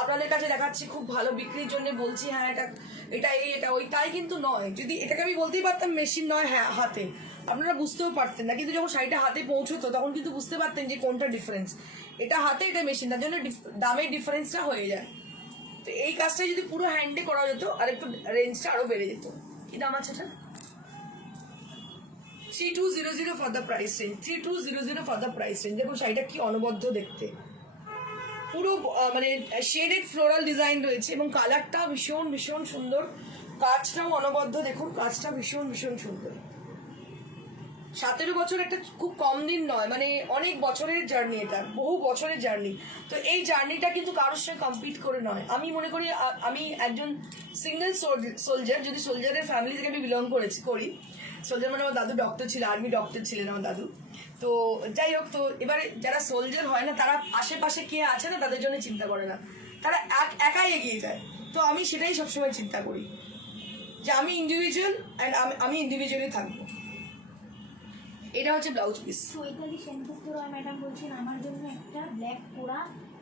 আপনাদের কাছে দেখাচ্ছি খুব ভালো বিক্রির জন্য বলছি হ্যাঁ এটা এটা ওই, তাই কিন্তু নয়। যদি এটাকে আমি বলতেই পারতাম মেশিন নয় হ্যাঁ হাতে, আপনারা বুঝতেও পারতেন না। কিন্তু যখন শাড়িটা হাতে পৌঁছতো তখন কিন্তু বুঝতে পারতেন যে কোনটা ডিফারেন্স, এটা হাতে এটা মেশিন, তার জন্য দামের ডিফারেন্সটা হয়ে যায়। তো এই কাজটা যদি পুরো হ্যান্ডে করা যেত আর একটু রেঞ্জটা আরো বেড়ে যেত। কি দাম আছে এটা? 3200 for the price range, 3200 for the price range. দেখুন শাড়িটা কি অনবদ্য দেখতে, পুরো মানে শেডেড ফ্লোরাল ডিজাইন রয়েছে এবং কালারটা ভীষণ ভীষণ সুন্দর, কাজটাও অনবদ্য। দেখুন কাজটা ভীষণ ভীষণ সুন্দর। 17 বছর একটা খুব কম দিন নয়, মানে অনেক বছরের জার্নি, এটা বহু বছরের জার্নি। তো এই জার্নিটা কিন্তু কারোর সঙ্গে কমপ্লিট করে নয়। আমি মনে করি আমি একজন সিঙ্গেল সোলজার, যদি সোলজারের ফ্যামিলি থেকে আমি বিলং করি। সোলজার মানে আমার দাদু ডক্টর ছিল, আর্মি ডক্টর ছিলেন আমার দাদু। তো যাই হোক, তো এবারে যারা সোলজার হয় না তারা আশেপাশে কে আছে না তাদের জন্য চিন্তা করে না, তারা একাই এগিয়ে যায়। তো আমি সেটাই সবসময় চিন্তা করি যে আমি ইন্ডিভিজুয়াল অ্যান্ড আমি ইন্ডিভিজুয়ালি থাকবো। এটা হচ্ছে ব্লাউজ পিস। চৈতালি সেনগুপ্ত রয় ম্যাডাম বলছেন আমার জন্য একটা ব্ল্যাক কোরা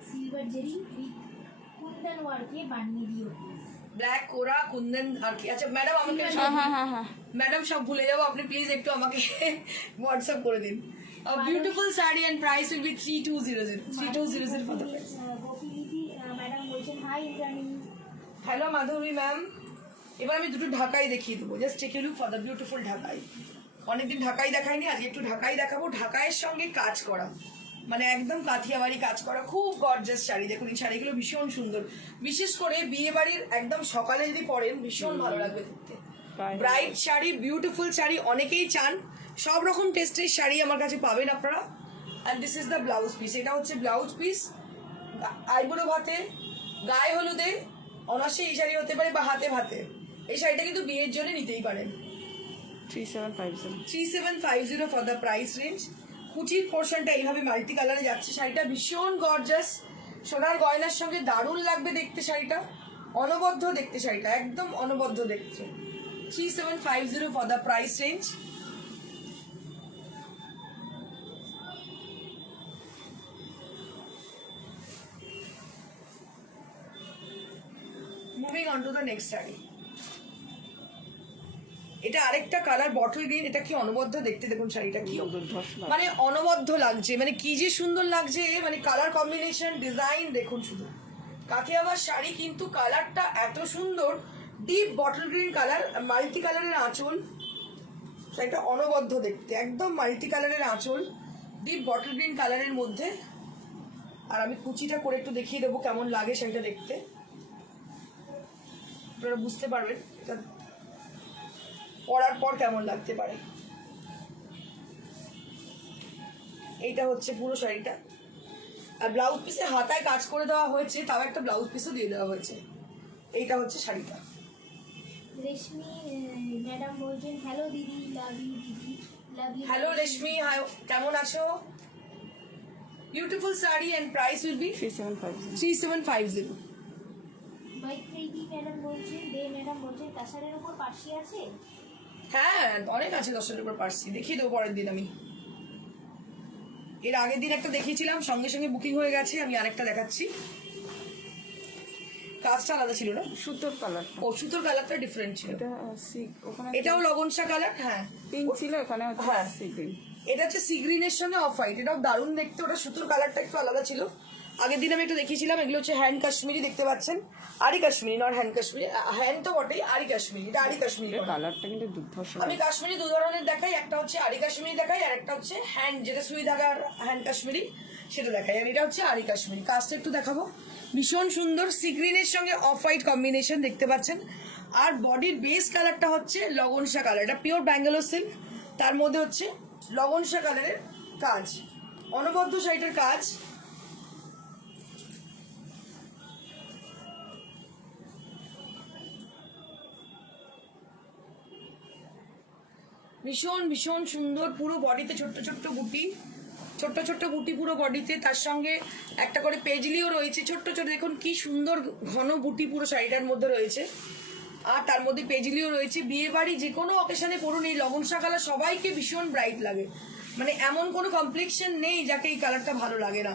সিলভার জেরি উইথ কুন্দন ওয়ার্কে বানিয়ে দিও প্লিজ। ব্ল্যাক কোরা কুন্দন আর কি, আচ্ছা ম্যাডাম আমাকে ম্যাডাম সব ভুলে যাবো, আপনি প্লিজ একটু আমাকে হোয়াটসঅ্যাপ করে দিন। Beautiful sari and price will be 3200 3200 for the price. Gopilipi madam বলছেন hi Indrani. Hello Madhuri ma'am, এবার আমি দুটো ঢাকাই দেখিয়ে দেবো। Just take a look for the beautiful Dhakai. অনেকদিন ঢাকাই দেখাইনি, আজকে একটু ঢাকাই দেখাবো। ঢাকাইয়ের সঙ্গে কাজ করা, মানে একদম কাথিয়াবাড়ি কাজ করা, খুব গর্জাস শাড়ি। দেখুন এই শাড়িগুলো ভীষণ সুন্দর, বিশেষ করে বিয়ে বাড়ির একদম সকালে যদি পরেন ভীষণ ভালো লাগবে দেখতে। ব্রাইট শাড়ি, বিউটিফুল শাড়ি অনেকেই চান, সব রকম টেস্টের শাড়ি আমার কাছে পাবেন আপনারা। And this is the blouse piece. এটা হচ্ছে ব্লাউজ পিস, আইবুড়ো ভাতে, গায়ে হলুদে অনায়াসে এই শাড়ি হতে পারে, বা হাতে ভাতে। এই শাড়িটা কিন্তু বিয়ের জন্য নিতেই পারেন। 3750 ফর দ্য প্রাইস রেঞ্জ। কুচির পোর্শনটা এইভাবে মাল্টি কালারে যাচ্ছে, শাড়িটা ভীষণ গর্জাস, সোনার গয়নার সঙ্গে দারুণ লাগবে দেখতে শাড়িটা, অনবদ্য দেখতে শাড়িটা, একদম অনবদ্য দেখতে। 3750 for the price range. Moving on to the next sari. এটা আরেকটা কালার বটল গ্রিন, এটা কি অনবদ্য দেখতে, দেখুন শাড়িটা কি মানে অনবদ্য লাগছে, মানে কি যে সুন্দর লাগছে, মানে কালার কম্বিনেশন ডিজাইন দেখুন শুধু। কাথিয়াবাড় শাড়ি কিন্তু কালারটা এত সুন্দর, deep bottle green colour, multi কালারের আঁচল, শাড়িটা অনবদ্য দেখতে, একদম মাল্টি কালারের আঁচল, ডিপ বটল গ্রিন কালারের মধ্যে। আর আমি কুচিটা করে একটু দেখিয়ে দেবো কেমন লাগে শাড়িটা দেখতে। আপনারা বুঝতে পারবেন এটা পরার পর কেমন লাগতে পারে। এইটা হচ্ছে পুরো শাড়িটা, আর ব্লাউজ পিসে হাতায় কাজ করে দেওয়া হয়েছে, তাও একটা ব্লাউজ পিসও দিয়ে দেওয়া হয়েছে। এইটা হচ্ছে শাড়িটা। রেশমি ম্যাডাম বলছেন হ্যালো দিদি, লাভ ইউ দিদি, love you. Hello Reshmi, hi, কেমন আছো? Beautiful sari and price will be 3750। Maitri madam বলছেন, ম্যাডাম বলছেন তাসারের উপর পার্সি আছে? হ্যাঁ অনেক আছে 10-এর উপর পার্সি, দেখিয়ে দেবো পরের দিন। আমি এর আগের দিন একটা দেখিয়েছিলাম, সঙ্গে সঙ্গে বুকিং হয়ে গেছে। আমি আরেকটা দেখাচ্ছি, কাজটা আলাদা ছিল না, সুতোর কালার, ও সুতোর কালারটা ডিফারেন্ট ছিল। এটা ওখানে এটাও লগনসা কালার, হ্যাঁ পিঙ্ক ছিল, এখানে হচ্ছে হ্যাঁ। Sea green. এটা হচ্ছে সি গ্রিনের সঙ্গে অফ হোয়াইট, এটাও দারুণ দেখতে। ওটা সুতোর কালারটা একটু আলাদা ছিল। আগের দিন আমি একটু দেখিয়েছিলাম। এগুলো হচ্ছে হ্যান্ড কাশ্মীরি, দেখতে পাচ্ছেন, আরি Kashmiri, not hand Kashmiri. Hand তো বটেই, আরি কাশ্মীরি, এটা আরি কাশ্মীরি। কালারটা কিন্তু দুর্ধর্ষ। আমি কাশ্মীরি দু ধরনের দেখাই, একটা হচ্ছে আরি কাশ্মীরি দেখাই, আর একটা হচ্ছে হ্যান্ড, যেটা সুই ধাগার হ্যান্ড কাশ্মীরি সেটা দেখাই। আর এটা হচ্ছে আরি কাশ্মীরি। কাজটা একটু দেখাবো, ভীষণ সুন্দর সি গ্রিনের সঙ্গে অফ হোয়াইট কম্বিনেশন, দেখতে পাচ্ছেন। আর বডির বেস কালারটা হচ্ছে লগনসা কালার, এটা পিওর ব্যাঙ্গালোর সিল্ক, তার মধ্যে হচ্ছে লগনসা কালারের কাজ, অনবদ্য শাড়িটার কাজ। ভীষণ ভীষণ সুন্দর, পুরো বডিতে ছোট্ট ছোট্ট বুটি, ছোট্ট ছোট্ট বুটি পুরো বডিতে, তার সঙ্গে একটা করে পেজলিও রয়েছে ছোট্ট ছোট। দেখুন কি সুন্দর ঘন বুটি পুরো শাড়িটার মধ্যে রয়েছে, আর তার মধ্যে পেজলিও রয়েছে। বিয়ে বাড়ি যে কোনো অকেশনে পরুন এই লগনসা কালার সবাইকে ভীষণ ব্রাইট লাগে, মানে এমন কোনো কমপ্লেক্সন নেই যাকে এই কালারটা ভালো লাগে না।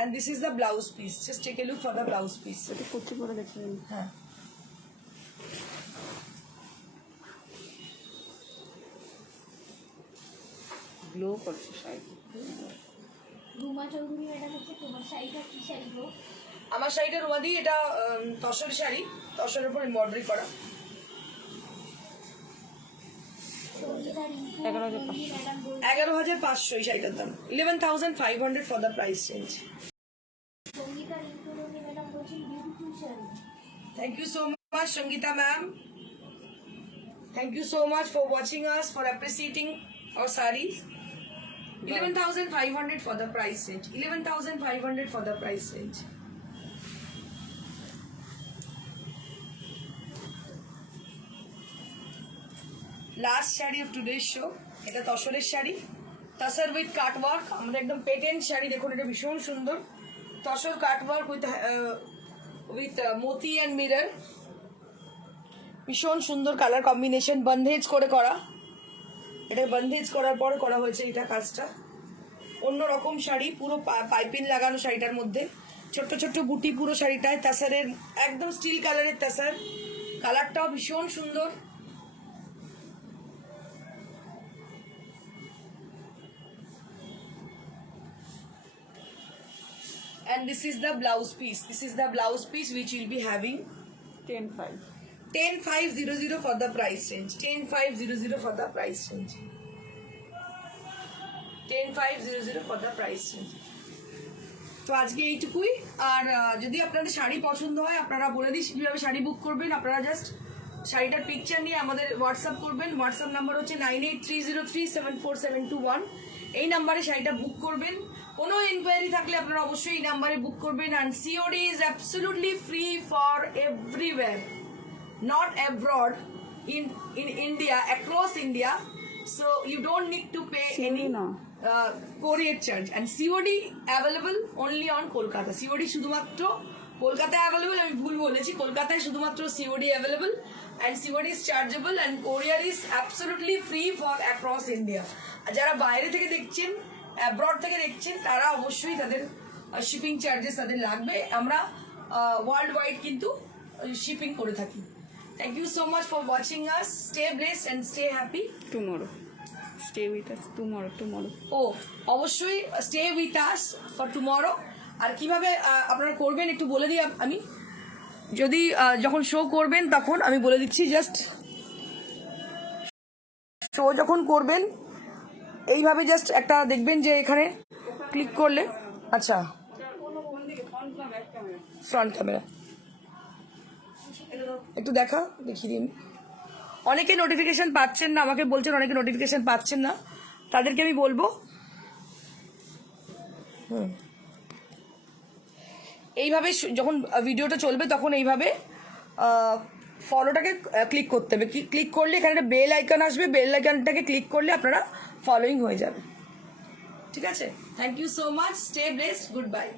And this is the blouse piece. Just take a look for the blouse piece. এটা কুচি করে দেখবেন। হ্যাঁ, গ্লো করছে শাড়ি। রুমা চৌধুরী ম্যাডাম হচ্ছে তোমার শাড়িটা কি শাড়ি গো? আমার শাড়িটা রুমাদি, এটা তসর শাড়ি, তসরের উপর এমব্রয়ডারি করা। সঙ্গীতা রিঙ্কু 11,500 ম্যাডাম বলছেন 11,500 এই শাড়িটার দাম, 11,500 for the price range. Sangeeta Rinku madam বলছেন beautiful sari. Thank you so much, Sangeeta ma'am. Thank you so much for watching us, for appreciating our sarees. 11,500 for the price range. 11,500 for the price range. Last sari of today's show. এটা তসরের শাড়ি, tasar with cutwork, আমাদের একদম patent শাড়ি। দেখুন এটা ভীষণ সুন্দর, tasar cutwork with moti and mirror, ভীষণ সুন্দর কালার কম্বিনেশন, বন্ধেজ করে করা। এটা বন্ধেজ করার পর করা হয়েছে এটা কাজটা। অন্যরকম শাড়ি, পুরো পাইপিং লাগানো শাড়িটার মধ্যে, ছোট্ট ছোট্ট বুটি পুরো শাড়িটায়, তাসারের একদম স্টিল কালারের তাসার, কালারটাও ভীষণ সুন্দর। And this is the blouse piece. This is the blouse piece which will be having 10,500 10,500 for the price range. 10,500 for the price range. 10,500 for the price range. তো আজকে এইটুকুই। আর যদি আপনাদের শাড়ি পছন্দ হয়, আপনারা বলে দিস কীভাবে শাড়ি বুক করবেন। আপনারা জাস্ট শাড়িটার পিকচার নিয়ে আমাদের হোয়াটসঅ্যাপ করবেন। হোয়াটসঅ্যাপ নাম্বার হচ্ছে 9830374721। এই নাম্বারে শাড়িটা বুক করবেন। কোনো ইনকোয়ারি থাকলে আপনারা অবশ্যই এই নাম্বারে বুক করবেন। And COD is absolutely free for everywhere, not abroad, in India, across India, so you don't need to pay any courier charge, and COD available only on Kolkata. COD শুধুমাত্র কলকাতায় available, আমি ভুল বলেছি, কলকাতায় শুধুমাত্র COD available, and COD is chargeable, and courier is absolutely free for across India. আর যারা বাইরে থেকে দেখছেন, abroad থেকে দেখছেন, তারা অবশ্যই তাদের শিপিং চার্জেস তাদের লাগবে। আমরা ওয়ার্ল্ড ওয়াইড কিন্তু শিপিং করে থাকি। Thank you so much for watching us. Stay blessed and stay happy. tomorrow. Stay with us tomorrow. অবশ্যই stay with us for tomorrow. আর কিভাবে আপনারা করবেন একটু বলে দিই আমি। যদি যখন শো করবেন তখন আমি বলে দিচ্ছি, জাস্ট শো যখন করবেন এইভাবে জাস্ট একটা দেখবেন যে এখানে ক্লিক করলে, আচ্ছা ফ্রন্ট ক্যামেরা একটু দেখা দেখিয়ে দিন। অনেকে নোটিফিকেশন পাচ্ছেন না, আমাকে বলছেন অনেকে নোটিফিকেশন পাচ্ছেন না, তাদেরকে আমি বলবো এইভাবে যখন ভিডিওটা চলবে তখন এইভাবে ফলোটাকে ক্লিক করতে হবে। ক্লিক করলে এখানে একটা বেল আইকন আসবে, বেল আইকনটাকে ক্লিক করলে আপনারা ফলোইং হয়ে যাবে। ঠিক আছে, thank you so much, stay blessed, good bye.